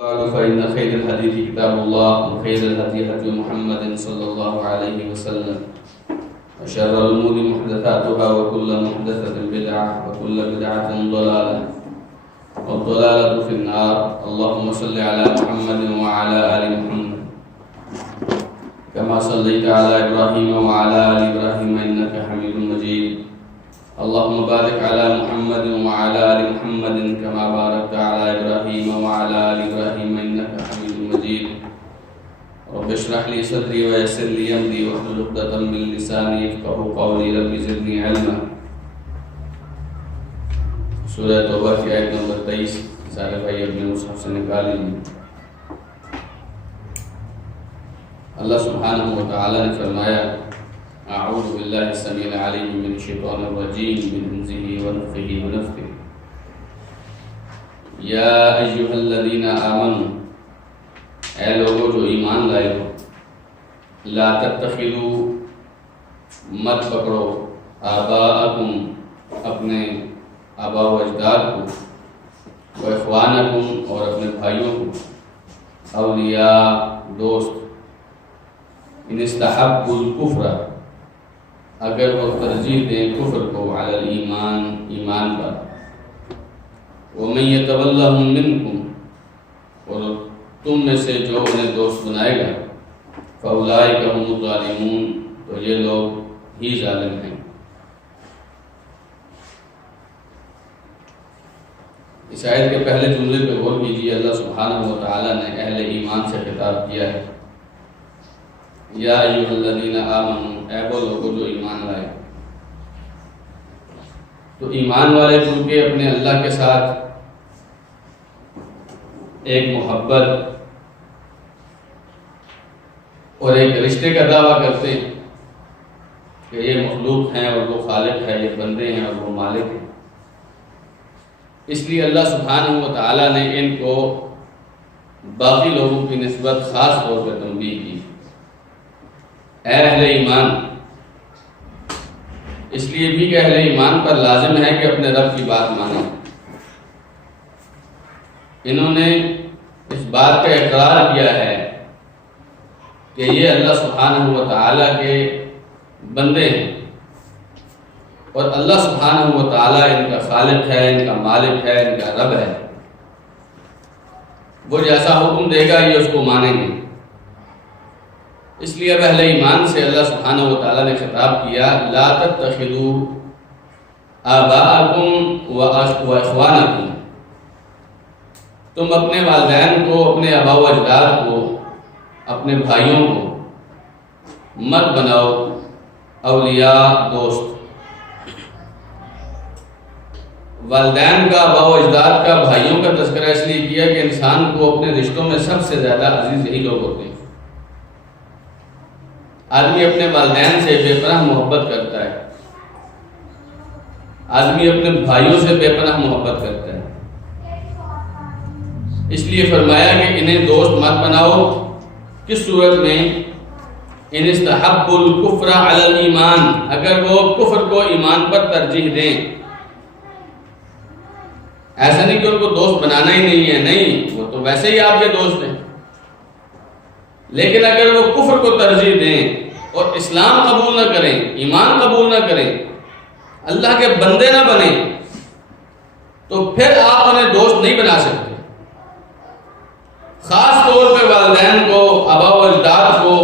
قال فإن خير الحديث كتاب الله وخير الهدي هدي محمد صلى الله عليه وسلم وشر الأمور محدثاتها وكل محدثة بدعة وكل بدعة ضلالة والضلالة في النار. اللهم صل على محمد وعلى آل محمد كما صليت على إبراهيم وعلى آل إبراهيم إنك حميد مجيد. اللهم بارك على محمد وعلى آل محمد كما باركت على إبراهيم وعلى آل إبراهيم إنك حميد مجيد. رب اشرح لي صدري ويسر لي أمري واحلل عقدة من لساني يفقهوا قولي. رب زدني علما. سورہ توبہ کی آیت نمبر 23 سارے بھائی اپنے مصحف سے نکال لیجیے. اللہ سبحانہ و تعالی نے فرمایا اعوذ باللہ السمیع العلیم من الشیطان الرجیم من همزه ونفخه ونفثه. یا ایھا الذین آمنوا، اے لوگو جو ایمان لائے ہو، لا تتخذوا، مت پکڑو، آباءکم، اپنے آبا و اجداد کو، و اخوانکم، اور اپنے بھائیوں کو، اولیاء، دوست، ان استحبوا الکفر، اگر وہ ترجیح دیں کفر کو، علی الایمان، ایمان پر، ومن یتولہم منکم، اور تم میں سے جو انہیں دوست بنائے گا، فاولئک هم الظالمون، تو یہ لوگ ہی ظالم ہیں. اس آیت کے پہلے جملے پہ غور کیجیے. اللہ سبحانہ و تعالی نے اہل ایمان سے خطاب کیا ہے. یا ایھا الذین آمنوا، اے وہ لوگوں جو ایمان لائے. تو ایمان والے چونکہ اپنے اللہ کے ساتھ ایک محبت اور ایک رشتے کا دعویٰ کرتے ہیں کہ یہ مخلوق ہیں اور وہ خالق ہے، یہ بندے ہیں اور وہ مالک ہیں، اس لیے اللہ سبحانہ و تعالی نے ان کو باقی لوگوں کی نسبت خاص طور پر تنبیہ کی. اے اہل ایمان، اس لیے بھی کہ اہل ایمان پر لازم ہے کہ اپنے رب کی بات مانیں. انہوں نے اس بات کا اقرار کیا ہے کہ یہ اللہ سبحانہ و تعالی کے بندے ہیں اور اللہ سبحانہ و تعالی ان کا خالق ہے، ان کا مالک ہے، ان کا رب ہے. وہ جیسا حکم دے گا یہ اس کو مانیں گے. اس لیے اب اہل ایمان سے اللہ سبحانہ و تعالی نے خطاب کیا لا تتخذوا آباءکم و اخوانکم، تم اپنے والدین کو، اپنے آبا و اجداد کو، اپنے بھائیوں کو مت بناؤ اولیاء، دوست. والدین کا، آبا و اجداد کا، بھائیوں کا تذکرہ اس لیے کیا کہ انسان کو اپنے رشتوں میں سب سے زیادہ عزیز یہی لوگ ہوتے ہیں. آدمی اپنے والدین سے بے پناہ محبت کرتا ہے، آدمی اپنے بھائیوں سے بے پناہ محبت کرتا ہے. اس لیے فرمایا کہ انہیں دوست مت بناؤ. کس صورت میں؟ ان استحبوا الکفر علی الایمان، اگر وہ کفر کو ایمان پر ترجیح دیں. ایسا نہیں کہ ان کو دوست بنانا ہی نہیں ہے، نہیں، وہ تو ویسے ہی آپ کے دوست ہیں، لیکن اگر وہ کفر کو ترجیح دیں اور اسلام قبول نہ کریں، ایمان قبول نہ کریں، اللہ کے بندے نہ بنیں، تو پھر آپ انہیں دوست نہیں بنا سکتے. خاص طور پہ والدین کو، آبا و اجداد کو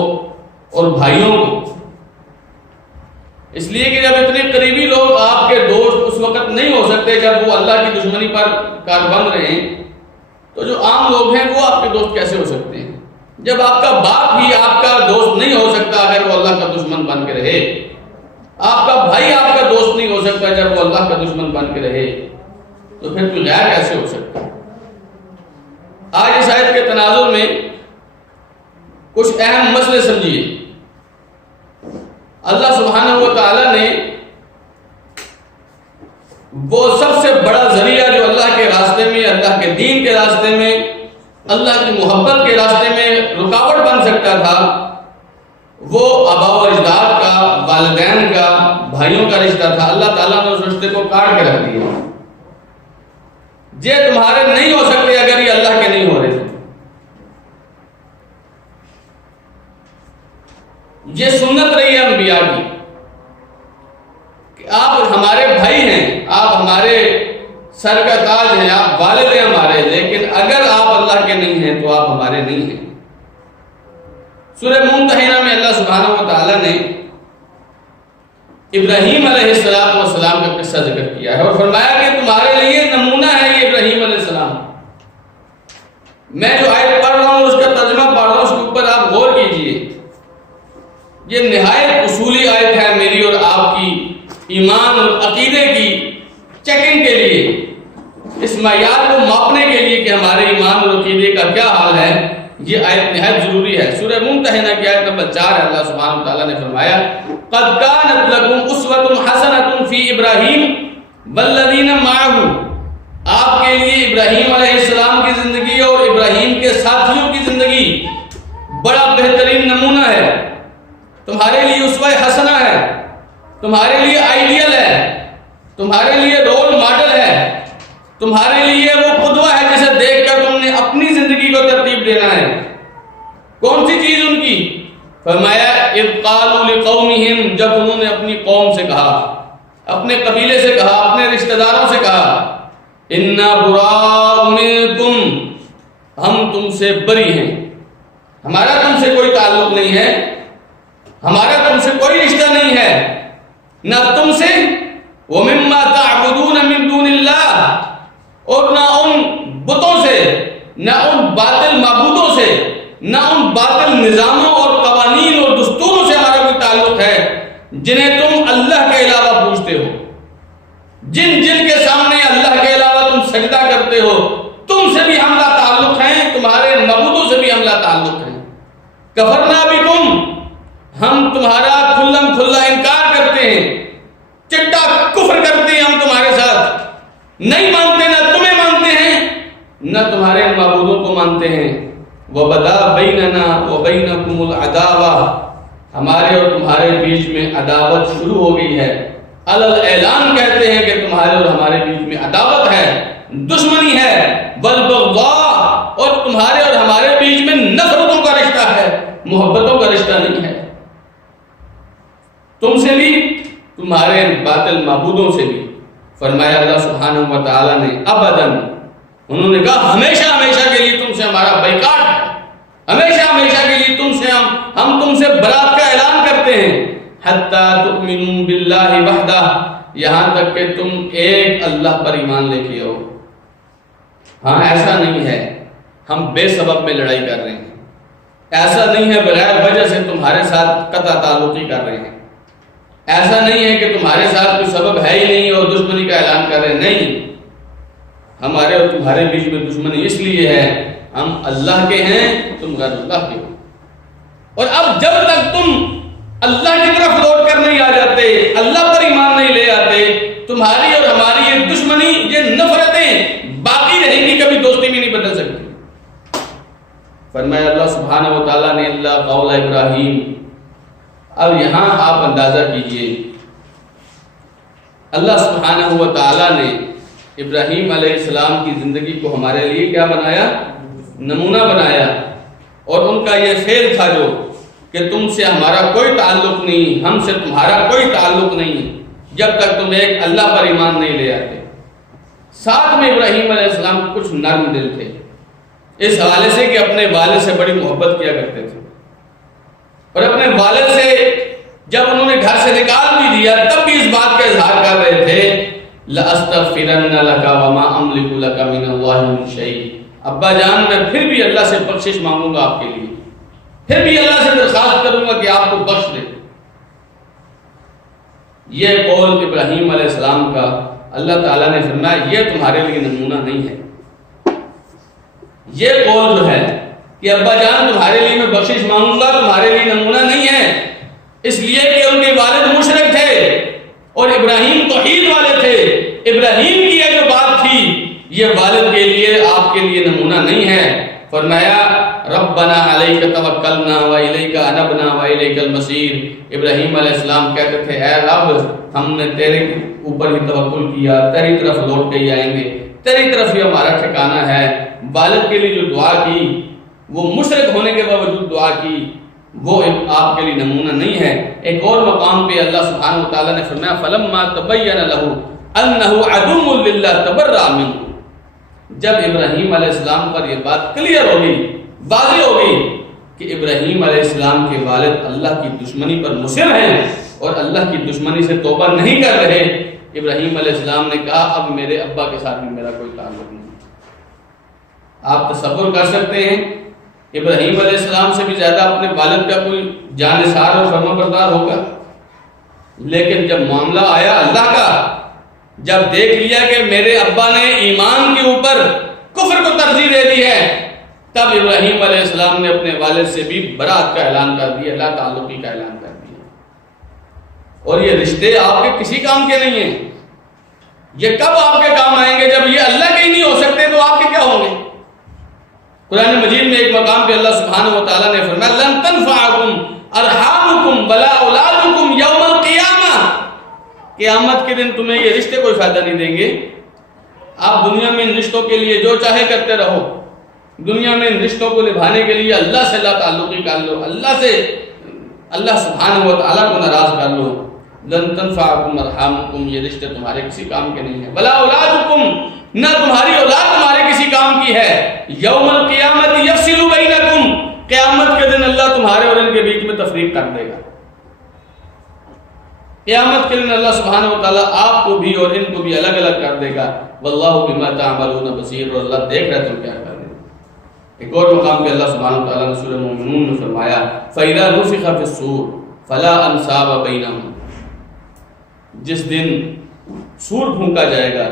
اور بھائیوں کو. اس لیے کہ جب اتنے قریبی لوگ آپ کے دوست اس وقت نہیں ہو سکتے جب وہ اللہ کی دشمنی پر کاربند رہے ہیں، تو جو عام لوگ ہیں وہ آپ کے دوست کیسے ہو سکتے ہیں؟ جب آپ کا باپ بھی آپ کا دوست نہیں ہو سکتا اگر وہ اللہ کا دشمن بن کے رہے، آپ کا بھائی آپ کا دوست نہیں ہو سکتا جب وہ اللہ کا دشمن بن کے رہے، تو پھر کوئی غیر کیسے ہو سکتا؟ آج اس آیت کے تناظر میں کچھ اہم مسئلے سمجھیے. اللہ سبحانہ و تعالی نے وہ سب سے بڑا ذریعہ جو اللہ کے راستے میں، اللہ کے دین کے راستے میں، اللہ کی محبت کے راستے میں رکاوٹ بن سکتا تھا، وہ آبا و اجداد کا، والدین کا، بھائیوں کا رشتہ تھا. اللہ تعالیٰ نے اس رشتے کو کاٹ کے رکھ دیا. یہ تمہارے نہیں ہو سکتے اگر یہ اللہ کے نہیں ہو رہے. یہ سنت رہی ہے انبیاء کی کہ آپ ہمارے بھائی ہیں، آپ ہمارے سر کا تاج ہیں، آپ والد ہیں ہمارے، لیکن اگر آپ اللہ کے نہیں ہیں تو آپ ہمارے نہیں ہیں۔ سورہ ممتحنہ میں اللہ سبحانہ و تعالیٰ نے ابراہیم علیہ السلام کا قصہ ذکر کیا ہے اور فرمایا کہ تمہارے لیے نمونہ ہے یہ ابراہیم علیہ السلام۔ میں جو آیت پڑھ رہا ہوں اس کا ترجمہ پڑھ رہا ہوں، اس کے اوپر آپ غور کیجئے۔ یہ نہایت اصولی آیت ہے میری اور آپ کی ایمان اور عقیدے کی چیکنگ کے لیے، اس معیار کو ماپنے کے لیے کہ ہمارے ایمان اور عقیدے کا کیا حال ہے۔ یہ آیت نہایت ضروری ہے۔ سورہ ممتحنہ کی آیت نمبر 4 ہے۔ اللہ سبحانہ وتعالیٰ نے فرمایا قد كانت لكم اسوة حسنة في ابراہیم والذین معه، آپ کے لیے ابراہیم علیہ السلام کی زندگی اور ابراہیم کے ساتھیوں کی زندگی بڑا بہترین نمونہ ہے، تمہارے لیے اسوہ حسنہ ہے، تمہارے لیے آئیڈیل ہے، تمہارے لیے رول ماڈل ہے، تمہارے لیے وہ قدوہ ہے جسے دیکھ کر تم نے اپنی زندگی کو ترتیب دینا ہے۔ کون سی چیز ان کی؟ فرمایا اذ قالوا لقومہم، جب انہوں نے اپنی قوم سے کہا، اپنے قبیلے سے کہا، اپنے رشتہ داروں سے کہا انا براء منکم، ہم تم سے بری ہیں، ہمارا تم سے کوئی تعلق نہیں ہے، ہمارا تم سے کوئی رشتہ نہیں ہے، نہ تم سے ومما تعبدون من دون اللہ، اور نہ ان بتوں سے، نہ ان باطل معبودوں سے، نہ ان باطل نظاموں اور قوانین اور دستوروں سے ہمارا کوئی تعلق ہے جنہیں تم اللہ کے علاوہ پوجتے ہو، جن کے سامنے اللہ کے علاوہ تم سجدہ کرتے ہو، تم سے بھی ہم لا تعلق ہیں، تمہارے معبودوں سے بھی ہم لا تعلق ہیں۔ کفرنا بکم، ہم تمہارا کھلم کھلا انکار کرتے ہیں، چٹا کفر کرتے ہیں ہم تمہارے ساتھ، نہیں مانتے، نہ تمہیں مانتے ہیں نہ تمہارے معبودوں کو مانتے ہیں۔ وَبَدَا بَيْنَنَا وَبَيْنَكُمُ الْعَدَاوَةُ، ہمارے اور تمہارے بیچ میں عداوت شروع ہو گئی ہے۔ اعلان کہتے ہیں کہ تمہارے اور ہمارے بیچ میں عداوت ہے، دشمنی ہے، وَالْبَغْضَاءُ، اور تمہارے اور ہمارے بیچ میں نفرتوں کا رشتہ ہے، محبتوں کا رشتہ نہیں ہے، تم سے بھی تمہارے باطل معبودوں سے بھی۔ فرمایا اللہ سبحانہ و تعالیٰ نے ابداً، انہوں نے کہا ہمیشہ ہمیشہ کے لیے تم سے ہمارا بائیکاٹ ہے، ہمیشہ ہمیشہ کے لیے تم سے ہم تم سے برات کا اعلان کرتے ہیں، حتیٰ تؤمنوا باللہ وحدہ، یہاں تک کہ تم ایک اللہ پر ایمان لے کے آؤ۔ ہاں ایسا نہیں ہے ہم بے سبب میں لڑائی کر رہے ہیں، ایسا نہیں ہے بغیر وجہ سے تمہارے ساتھ قطع تعلقی کر رہے ہیں، ایسا نہیں ہے کہ تمہارے ساتھ کوئی سبب ہے ہی نہیں اور دشمنی کا اعلان کر رہے ہیں، نہیں، ہمارے اور تمہارے بیچ میں دشمنی اس لیے ہے ہم اللہ کے ہیں، تم غیر اللہ کے ہو، اور اب جب تک تم اللہ کی طرف لوٹ کر نہیں آ جاتے، اللہ پر ایمان نہیں لے آتے، تمہاری اور ہماری یہ دشمنی، یہ نفرتیں باقی رہیں گی، کبھی دوستی بھی نہیں بدل سکتی۔ فرمایا اللہ سبحانہ و تعالیٰ نے اللہ قول ابراہیم۔ اب یہاں آپ اندازہ کیجئے، اللہ سبحانہ و تعالیٰ نے ابراہیم علیہ السلام کی زندگی کو ہمارے لیے کیا بنایا؟ نمونہ بنایا، اور ان کا یہ فعل تھا جو کہ تم سے ہمارا کوئی تعلق نہیں، ہم سے تمہارا کوئی تعلق نہیں جب تک تم ایک اللہ پر ایمان نہیں لے آتے۔ ساتھ میں ابراہیم علیہ السلام کچھ نرم دل تھے، اس حوالے سے کہ اپنے والد سے بڑی محبت کیا کرتے تھے، اور اپنے والد سے جب انہوں نے گھر سے نکال بھی دیا تب بھی اس بات کا اظہار کر رہے تھے لَأَسْتَغْفِرَنَّ لَكَ وَمَا أَمْلِكُ لَكَ مِنَ اللَّهِ مِنْ شَيْءٍ، ابا جان میں پھر بھی اللہ سے بخشش مانگوں گا آپ کے لیے، پھر بھی اللہ سے درخواست کروں گا کہ آپ کو بخش دے۔ یہ قول ابراہیم علیہ السلام کا اللہ تعالیٰ نے فرمایا یہ تمہارے لیے نمونہ نہیں ہے۔ یہ قول جو ہے کہ ابا جان تمہارے لیے میں بخشش مانگوں گا، تمہارے لیے نمونہ نہیں ہے، اس لیے کہ ان کے والد مشرک تھے اور ابراہیم توحید والے تھے۔ ابراہیم کی یہ جو بات تھی یہ والد کے لیے آپ کے لیے نمونہ نہیں ہے۔ فرمایا ربنا علیک توکلنا و الیک انبنا و الیک المصیر، ابراہیم علیہ السلام کہتے تھے اے رب ہم نے تیرے اوپر ہی توکل کیا، تیری طرف لوٹ کے ہی آئیں گے، تیری طرف ہی ہمارا ٹھکانہ ہے۔ والد کے لیے جو دعا کی، وہ مشرک ہونے کے باوجود دعا کی، وہ آپ کے لیے نمونہ نہیں ہے۔ ایک اور مقام پہ اللہ سبحانہ و تعالیٰ نے فرمایا فَلَمَّا تَبَيَّنَ لَهُ أَنَّهُ عَدُوٌّ لِلَّهِ تَبَرَّأَ مِنْهُ۔ جب ابراہیم علیہ السلام پر یہ بات کلیئر ہو گئی، واضح ہو گئی کہ ابراہیم علیہ السلام کے والد اللہ کی دشمنی پر مصر ہیں اور اللہ کی دشمنی سے توبہ نہیں کر رہے، ابراہیم علیہ السلام نے کہا اب میرے ابا کے ساتھ بھی میرا کوئی تعلق نہیں۔ آپ تصور کر سکتے ہیں ابراہیم علیہ السلام سے بھی زیادہ اپنے والد کا کوئی جانثار اور فرمانبردار ہوگا، لیکن جب معاملہ آیا اللہ کا، جب دیکھ لیا کہ میرے ابا نے ایمان کے اوپر کفر کو ترجیح دے دی ہے، تب ابراہیم علیہ السلام نے اپنے والد سے بھی برات کا اعلان کر دیا، لا تعلقی کا اعلان کر دیا۔ اور یہ رشتے آپ کے کسی کام کے نہیں ہیں، یہ کب آپ کے کام آئیں گے؟ جب یہ اللہ کے ہی نہیں ہو سکتے تو آپ کے کیا ہوں گے؟ قرآن مجید میں ایک مقام پہ اللہ سبحانہ و تعالیٰ نے فرمایا لن تنفعکم ارحامکم ولا اولادکم یوم القیامہ، قیامت کے دن تمہیں یہ رشتے کوئی فائدہ نہیں دیں گے۔ آپ دنیا میں ان رشتوں کے لیے جو چاہے کرتے رہو، دنیا میں ان رشتوں کو نبھانے کے لیے اللہ سے اللہ تعلقی کر لو، اللہ سبحانہ و تعالیٰ کو ناراض کر لو۔ لن تنفعکم ارحامکم، یہ رشتے تمہارے کسی کام کے نہیں ہیں، ولا اولادکم، نہ تمہاری اولاد تمہارے کسی کام کی ہے۔ یوم القیامت یفصل بینکم، قیامت کے دن اللہ تمہارے اور ان کے بیچ میں تفریق کر دے گا۔ قیامت کے دن اللہ سبحانہ و تعالیٰ آپ کو بھی اور ان کو بھی الگ الگ کر دے گا۔ واللہ بما تعملون بصیر، اور اللہ دیکھ رہا ہے تم کیا کر رہے ہو۔ ایک اور مقام پہ اللہ سبحانہ و تعالیٰ نے سورہ مومنون میں فرمایا فَإِذَا نُفِخَ فِي الصُّورِ فَلَا أَنْسَابَ بَيْنَهُمْ، جس دن سور پھونکا جائے گا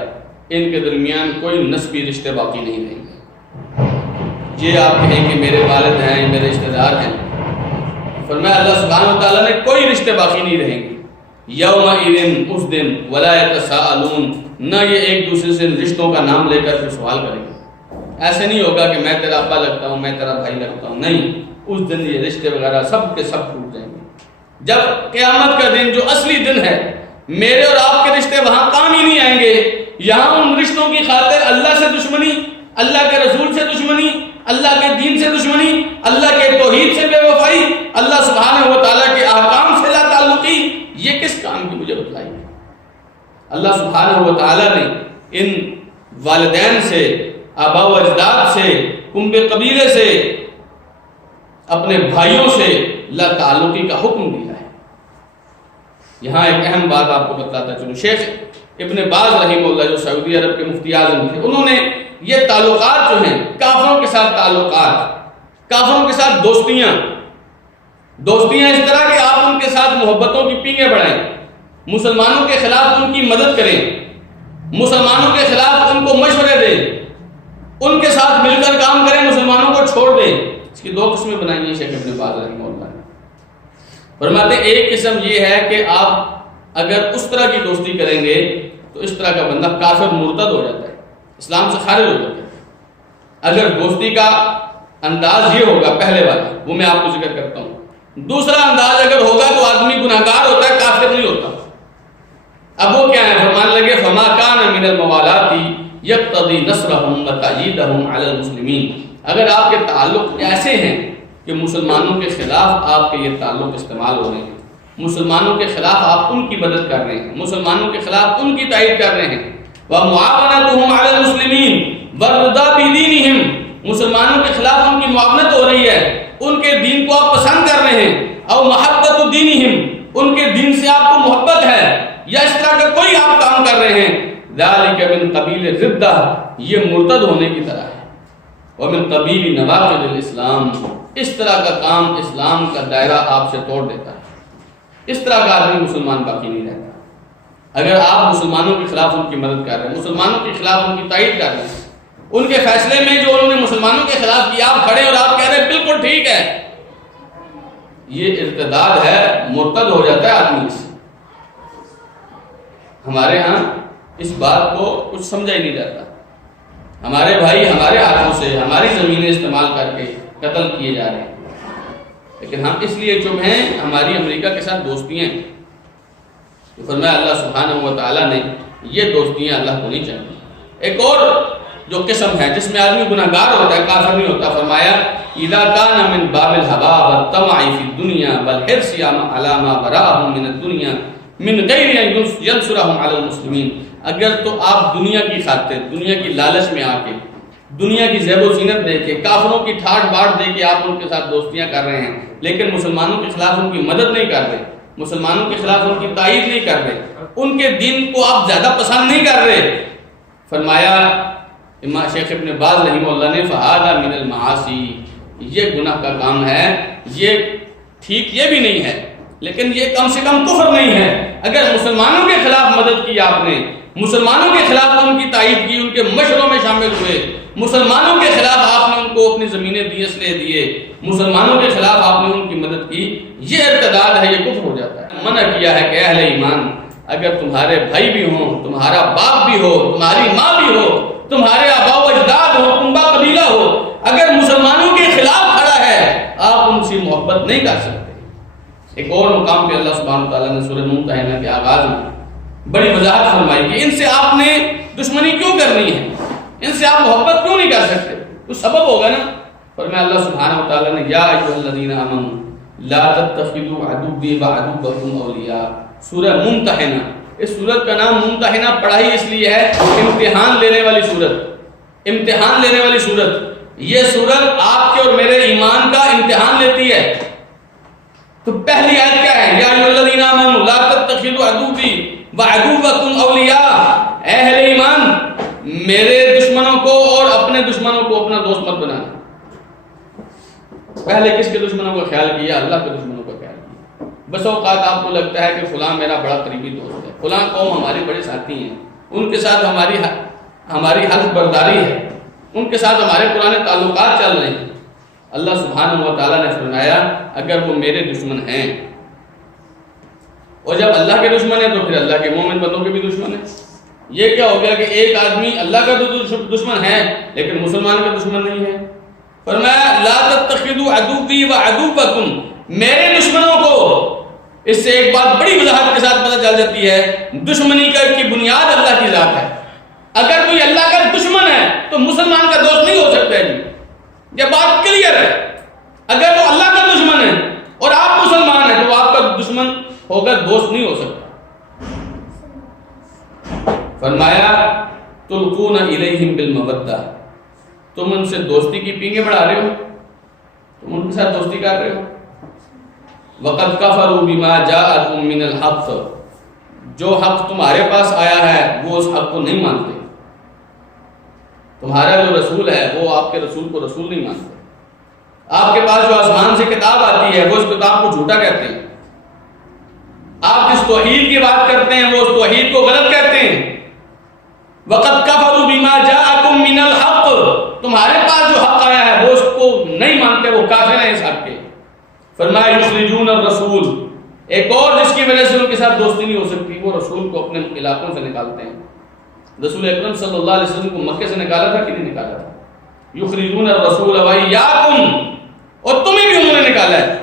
ان کے درمیان کوئی نسبی رشتے باقی نہیں رہیں گے۔ یہ آپ کہیں کہ میرے والد ہیں، میرے رشتہ دار ہیں، فرمایا اللہ سبحانہ و تعالیٰ نے کوئی رشتے باقی نہیں رہیں گے۔ یومئذ، اس دن، ولا یتساءلون، نہ یہ ایک دوسرے سے رشتوں کا نام لے کر پھر سوال کریں گے۔ ایسے نہیں ہوگا کہ میں تیرا ابا لگتا ہوں، میں تیرا بھائی لگتا ہوں، نہیں، اس دن یہ رشتے وغیرہ سب کے سب ٹوٹ جائیں گے۔ جب قیامت کا دن جو اصلی دن ہے، میرے اور آپ کے رشتے وہاں کام ہی نہیں آئیں گے۔ یہاں ان رشتوں کی خاطر اللہ سے دشمنی، اللہ کے رسول سے دشمنی، اللہ کے دین سے دشمنی، اللہ کے توحید سے بے وفائی، اللہ سبحانہ و تعالیٰ کے احکام سے لا تعلقی، یہ کس کام کی مجھے بتلائی ہے؟ اللہ سبحانہ و تعالیٰ نے ان والدین سے، آبا و اجداد سے، کنب قبیلے سے، اپنے بھائیوں سے لا تعلقی کا حکم دیا ہے۔ یہاں ایک اہم بات آپ کو بتلاتا چلوں، شیخ ابن باز رحمہ اللہ جو سعودی عرب کے مفتی اعظم تھے، انہوں نے یہ تعلقات جو ہیں، کافروں کے ساتھ تعلقات، کافروں کے ساتھ دوستیاں اس طرح کہ آپ ان کے ساتھ محبتوں کی پینگیں بڑھائیں، مسلمانوں کے خلاف ان کی مدد کریں، مسلمانوں کے خلاف ان کو مشورے دیں، ان کے ساتھ مل کر کام کریں، مسلمانوں کو چھوڑ دیں۔ اس کی دو قسمیں بنائی ہیں شیخ ابن باز رحمہ اللہ نے۔ فرماتے ہیں ایک قسم یہ ہے کہ آپ اگر اس طرح کی دوستی کریں گے تو اس طرح کا بندہ کافر مرتد ہو جاتا ہے، اسلام سے خارج ہو جاتا ہے۔ اگر دوستی کا انداز یہ ہوگا، پہلے والا وہ میں آپ کو ذکر کرتا ہوں، دوسرا انداز اگر ہوگا تو آدمی گناہگار ہوتا ہے، کافر نہیں ہوتا۔ اب وہ کیا ہے؟ فرمانے لگے فما کان من الموالات یقتضی نصرہم وتأییدہم علی المسلمین، اگر آپ کے تعلق ایسے ہیں کہ مسلمانوں کے خلاف آپ کے یہ تعلق استعمال ہو رہے ہیں، مسلمانوں کے خلاف آپ ان کی مدد کر رہے ہیں، مسلمانوں کے خلاف ان کی تائید کر رہے ہیں، وَمُعَاوَنَتُهُمْ عَلَى الْمُسْلِمِينَ وَالرِّضَا بِدِينِهِمْ، مسلمانوں کے خلاف ان کی معاونت ہو رہی ہے، ان کے دین کو آپ پسند کر رہے ہیں، او محبت دینہم، ان کے دین سے آپ کو محبت ہے، یا اس طرح کا کوئی آپ کام کر رہے ہیں، ذَلِكَ مِن قَبِيلِ الرِّدَّةِ، یہ مرتد ہونے کی طرح ہے، وَمِن قَبِيلِ نَوَاقِضِ الْإِسْلَامِ، اس طرح کا کام اسلام کا دائرہ آپ سے توڑ دیتا ہے۔ اس طرح کا آدمی مسلمان باقی نہیں رہتا۔ اگر آپ مسلمانوں کے خلاف ان کی مدد کر رہے ہیں، مسلمانوں کے خلاف ان کی تائید کر رہے ہیں، ان کے فیصلے میں جو انہوں نے مسلمانوں کے خلاف کیا آپ کھڑے اور آپ کہہ رہے ہیں بالکل ٹھیک ہے، یہ ارتداد ہے، مرتد ہو جاتا ہے آدمی سے۔ ہمارے ہاں اس بات کو کچھ سمجھا ہی نہیں جاتا، ہمارے بھائی ہمارے ہاتھوں سے ہماری زمینیں استعمال کر کے قتل کیے جا رہے ہیں، لیکن ہم اس لیے چپ ہیں، ہماری امریکہ کے ساتھ دوستیاں ہیں۔ تو فرمایا اللہ سبحانہ و تعالیٰ نے یہ دوستیاں اللہ کو نہیں چاہتی۔ ایک اور جو قسم ہے جس میں آدمی گناہگار ہوتا ہے کافر نہیں ہوتا. فرمایا اذا كان من باب الهوى والطمع في الدنيا والحرص على ما براهم من الدنيا من غیر ان ينصرهم على المسلمین. اگر تو آپ دنیا کی خاطر دنیا کی لالچ میں آ کے دنیا کی زیب و زینت دے کے کافروں کی ٹھاٹ باٹ دے کے آپ ان کے ساتھ دوستیاں کر رہے ہیں لیکن مسلمانوں کے خلاف ان کی مدد نہیں کر رہے, مسلمانوں کے خلاف ان کی تائید نہیں کر رہے, ان کے دین کو آپ زیادہ پسند نہیں کر رہے. فرمایا امام شیخ ابن باز رحمہ اللہ نے فہذا من المعاصی, یہ گناہ کا کام ہے, یہ ٹھیک یہ بھی نہیں ہے لیکن یہ کم سے کم کفر نہیں ہے. اگر مسلمانوں کے خلاف مدد کی آپ نے, مسلمانوں کے خلاف ان کی تائید کی, ان کے مشوروں میں شامل ہوئے, مسلمانوں کے خلاف آپ نے ان کو اپنی زمینیں دیے, اسلحے دیے, مسلمانوں کے خلاف آپ نے ان کی مدد کی, یہ ارتداد ہے, یہ کفر ہو جاتا ہے. منع کیا ہے کہ اہل ایمان اگر تمہارے بھائی بھی ہوں, تمہارا باپ بھی ہو, تمہاری ماں بھی ہو, تمہارے آباء و اجداد ہو, کنبہ قبیلہ ہو, اگر مسلمانوں کے خلاف کھڑا ہے آپ ان سے محبت نہیں کر سکتے. ایک اور مقام پہ اللہ سبحانہ وتعالیٰ نے سورہ ممتحنہ کے آغاز میں بڑی وضاحت فرمائی کہ ان سے آپ نے دشمنی کیوں کرنی ہے, ان سے آپ محبت کیوں نہیں کر سکتے, کچھ سبب ہوگا نا. فرمایا اللہ سبحانہ وتعالیٰ نے یا ایھا الذین آمنوا لا تتخذوا عدوی وعدوکم اولیاء. سورہ ممتحنہ, اس سورت کا نام ممتحنہ پڑھا ہی اس لیے ہے امتحان لینے والی سورت, امتحان لینے والی سورت. یہ سورت آپ کے اور میرے ایمان کا امتحان لیتی ہے. تو پہلی آیت کیا ہے, یا ایھا الذین آمنوا لا تتخذوا عدوی وعدوکم اولیاء. اے اہل ایمان میرے دشمنوں کو اور اپنے دشمنوں کو اپنا دوست مت بنانا. پہلے کس کے دشمنوں کا خیال کیا, اللہ کے دشمنوں کا خیال کیا. بس اوقات آپ کو لگتا ہے کہ فلاں میرا بڑا قریبی دوست ہے, فلاں قوم ہمارے بڑے ساتھی ہیں, ان کے ساتھ ہماری حلف برداری ہے, ان کے ساتھ ہمارے پرانے تعلقات چل رہے ہیں. اللہ سبحانہ و تعالیٰ نے فرمایا اگر وہ میرے دشمن ہیں, اور جب اللہ کے دشمن ہیں تو پھر اللہ کے مومن بندوں کے بھی دشمن ہیں. یہ کیا ہو گیا کہ ایک آدمی اللہ کا دشمن ہے لیکن مسلمان کا دشمن نہیں ہے. فرمایا لا تتخذوا عدوی وعدوکم, میرے دشمنوں کو. اس سے ایک بات بڑی وضاحت کے ساتھ پتہ چل جاتی ہے دشمنی کی بنیاد اللہ کی ذات ہے. اگر کوئی اللہ کا دشمن ہے تو مسلمان کا دوست نہیں ہو سکتا ہے. یہ بات کلیئر ہے. اگر وہ اللہ کا دشمن ہے اور آپ مسلمان ہیں تو وہ آپ کا دشمن ہوگا, دوست نہیں ہو سکتا. فرمایا تلقون الیہم بالمودہ, تم ان سے دوستی کی پینگیں بڑھا رہے ہو, تم ان کے ساتھ دوستی کر رہے ہو. وقد کفروا بما جاءکم من الحق, جو حق تمہارے پاس آیا ہے وہ اس حق کو نہیں مانتے. تمہارا جو رسول ہے وہ آپ کے رسول کو رسول نہیں مانتے. آپ کے پاس جو آسمان سے کتاب آتی ہے وہ اس کتاب کو جھوٹا کہتے ہیں. آپ جس توحید کی بات کرتے ہیں وہ اس توحید کو غلط کہتے ہیں. وقد کفروا بما جاءکم من الحق, تمہارے پاس جو حق آیا ہے وہ اس کو نہیں مانتے, وہ کافر ہیں اس حق کے. فرمایا یخرجون الرسول, ایک اور جس کی وجہ سے ان کے ساتھ دوستی نہیں ہو سکتی, وہ رسول کو اپنے علاقوں سے نکالتے ہیں. رسول اکرم صلی اللہ علیہ وسلم کو مکے سے نکالا تھا کہ نہیں نکالا تھا؟ یخرجون الرسول وایاکم, اور تمہیں بھی انہوں نے نکالا ہے.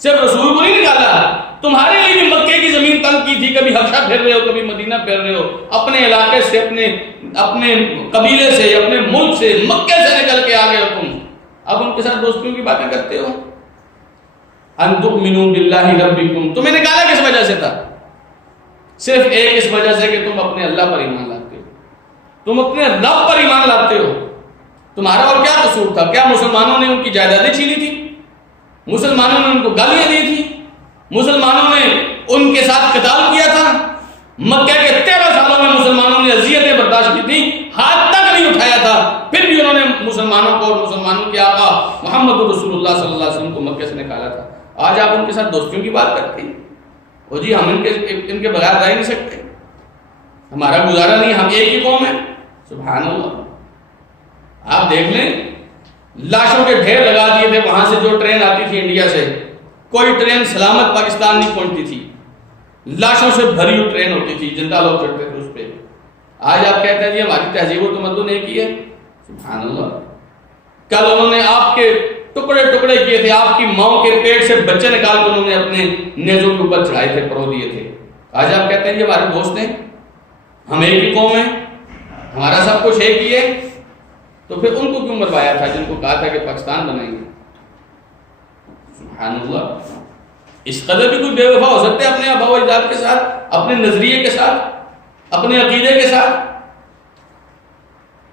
صرف رسول کو نہیں نکالا, تمہارے لیے بھی مکے کی زمین تنگ کی تھی. کبھی حبشہ پھر رہے ہو, کبھی مدینہ پھر رہے ہو, اپنے علاقے سے, اپنے قبیلے سے, اپنے ملک سے, مکے سے نکل کے آ گئے ہو تم. اب ان کے ساتھ دوستیوں کی باتیں کرتے ہو. ان تؤمنوا باللہ ربکم, تمہیں نکالا کس وجہ سے تھا؟ صرف ایک اس وجہ سے کہ تم اپنے اللہ پر ایمان لاتے ہو, تم اپنے رب پر ایمان لاتے ہو. تمہارا اور کیا قصور تھا؟ کیا مسلمانوں نے ان کی جائیدادیں چھینی تھی؟ مسلمانوں نے ان کو گالیاں دی تھی؟ مسلمانوں نے ان کے ساتھ قتال کیا تھا؟ مکہ کے 13 سالوں میں مسلمانوں نے اذیتیں برداشت کی تھی, ہاتھ تک نہیں اٹھایا تھا, پھر بھی انہوں نے مسلمانوں کو اور مسلمانوں کے آقا محمد رسول اللہ صلی اللہ علیہ وسلم کو مکے سے نکالا تھا. آج آپ ان کے ساتھ دوستیوں کی بات کرتے ہیں. وہ جی ہم ان کے بغیر رہ نہیں سکتے, ہمارا گزارا نہیں, ہم ایک ہی قوم ہیں. سبحان اللہ. آپ دیکھ لیں لاشوں کے ڈھیر لگا دیے تھے وہاں سے جو ٹرین آتی تھی انڈیا سے, کوئی ٹرین سلامت پاکستان نہیں پہنچتی تھی, لاشوں سے بھری ہوئی ٹرین ہوتی تھی, زندہ لوگ چڑھتے تھے اس پہ. آج آپ کہتے ہیں جی ہماری تہذیب و تمدن ایک ہی ہے. سبحان اللہ. کل انہوں نے آپ کے ٹکڑے ٹکڑے کیے تھے, آپ کی ماں کے پیٹ سے بچے نکال کے انہوں نے اپنے نیزوں کے اوپر چڑھائے تھے, پرو دیے تھے. آج آپ کہتے ہیں یہ ہمارے دوست ہیں, ہم ایک ہی قوم ہیں. ہمارا سب کچھ ایک ہی ہے، تو پھر ان کو کیوں مروایا تھا جن کو کہا تھا کہ پاکستان بنائیں گے؟ سبحان اللہ، اس قدر بھی کوئی بے وفا ہو سکتے ہیں اپنے آباء و اجداد کے ساتھ، اپنے نظریے کے ساتھ، اپنے عقیدے کے ساتھ؟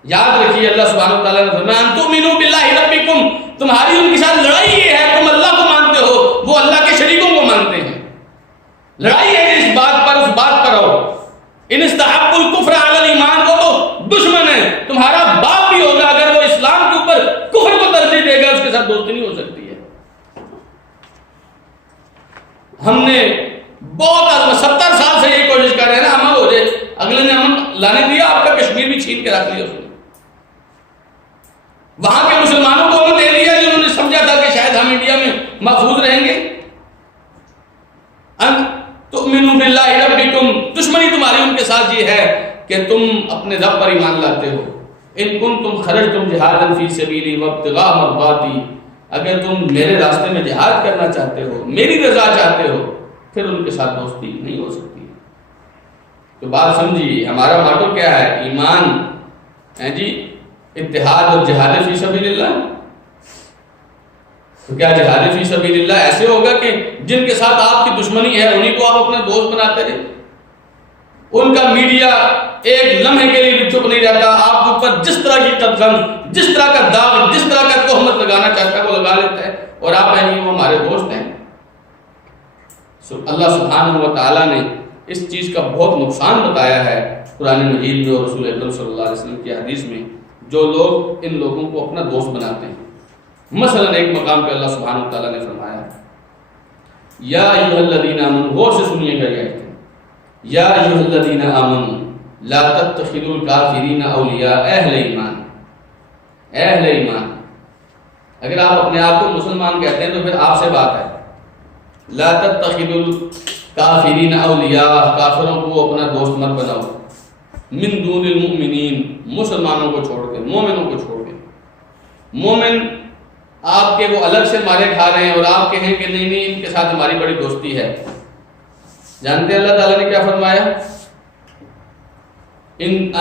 یاد رکھیے اللہ سبحانہ و تعالیٰ نے فرمایا ان تؤمنوا باللہ ربکم، تمہاری ان کے ساتھ لڑائی یہ ہے تم اللہ کو مانتے ہو، وہ اللہ کے شریکوں کو مانتے ہیں۔ لڑائی ہے اس بات پر، اس بات پر ہو۔ ان استحبوا الکفر علی الایمان، وہ تو دشمن ہے، تمہارا باپ بھی ہوگا اگر وہ اسلام کے اوپر کفر کو ترجیح دے گا اس کے ساتھ دوستی نہیں ہو سکتی ہے۔ ہم نے بہت 70 سال سے یہ کوشش کر رہے ہیں نا امن ہو جائے، اگلے نے امن لانے دیا، آپ کا کشمیر بھی چھین کے رکھ لیا اس نے، وہاں کے مسلمانوں کو امن دے دیا جنہوں نے سمجھا تھا کہ شاید ہم انڈیا میں محفوظ رہیں گے۔ ان تؤمنوا باللہ ربکم، دشمنی تمہاری ان کے ساتھ یہ ہے کہ تم اپنے رب پر ایمان لاتے ہو۔ ان کنتم خرجتم جہادا فی سبیلی وابتغاء مرضاتی، اگر تم میرے راستے میں جہاد کرنا چاہتے ہو، میری رضا چاہتے ہو، پھر ان کے ساتھ دوستی نہیں ہو سکتی۔ تو بات سمجھیے، ہمارا ماٹو کیا ہے؟ ایمان ہے جی، اتحاد اور جہاد فی سبیل اللہ۔ تو کیا جہاد فی سبیل اللہ ایسے ہوگا کہ جن کے ساتھ آپ کی دشمنی ہے انہیں کو آپ اپنا دوست بناتے رہے؟ ان کا میڈیا ایک لمحے کے لیے بھی چپ نہیں رہتا، آپ کے اوپر جس طرح کی قدغن، جس طرح کا داغ، جس طرح کا تہمت لگانا چاہتا ہے وہ لگا لیتا ہے، اور آپ ہیں وہ ہمارے دوست ہیں۔ اللہ سبحانہ و تعالیٰ نے اس چیز کا بہت نقصان بتایا ہے قرآن مجید میں اور رسول اکرم صلی اللہ علیہ وسلم کی حدیث میں، جو لوگ ان لوگوں کو اپنا دوست بناتے ہیں۔ مثلا ایک مقام پہ اللہ سبحانہ و تعالیٰ نے فرمایا یا ایھا الذین آمنوا، غور سے سنیے گا یہ یا ایھا الذین آمنوا لا تتخذوا الکافرین اولیاء، اہل ایمان، اہل ایمان۔ اگر آپ اپنے آپ کو مسلمان کہتے ہیں تو پھر آپ سے بات ہے، لا تتخذوا الکافرین اولیاء، کافروں کو اپنا دوست مت بناؤ، من دون المؤمنین، مسلمانوں کو چھوڑ کے، مومنوں کو چھوڑ کے۔ مومن آپ کے وہ الگ سے مارے کھا رہے ہیں اور آپ کہیں کہ نہیں نہیں ان کے ساتھ ہماری بڑی دوستی ہے۔ جانتے ہیں اللہ تعالیٰ نے کیا فرمایا؟ ان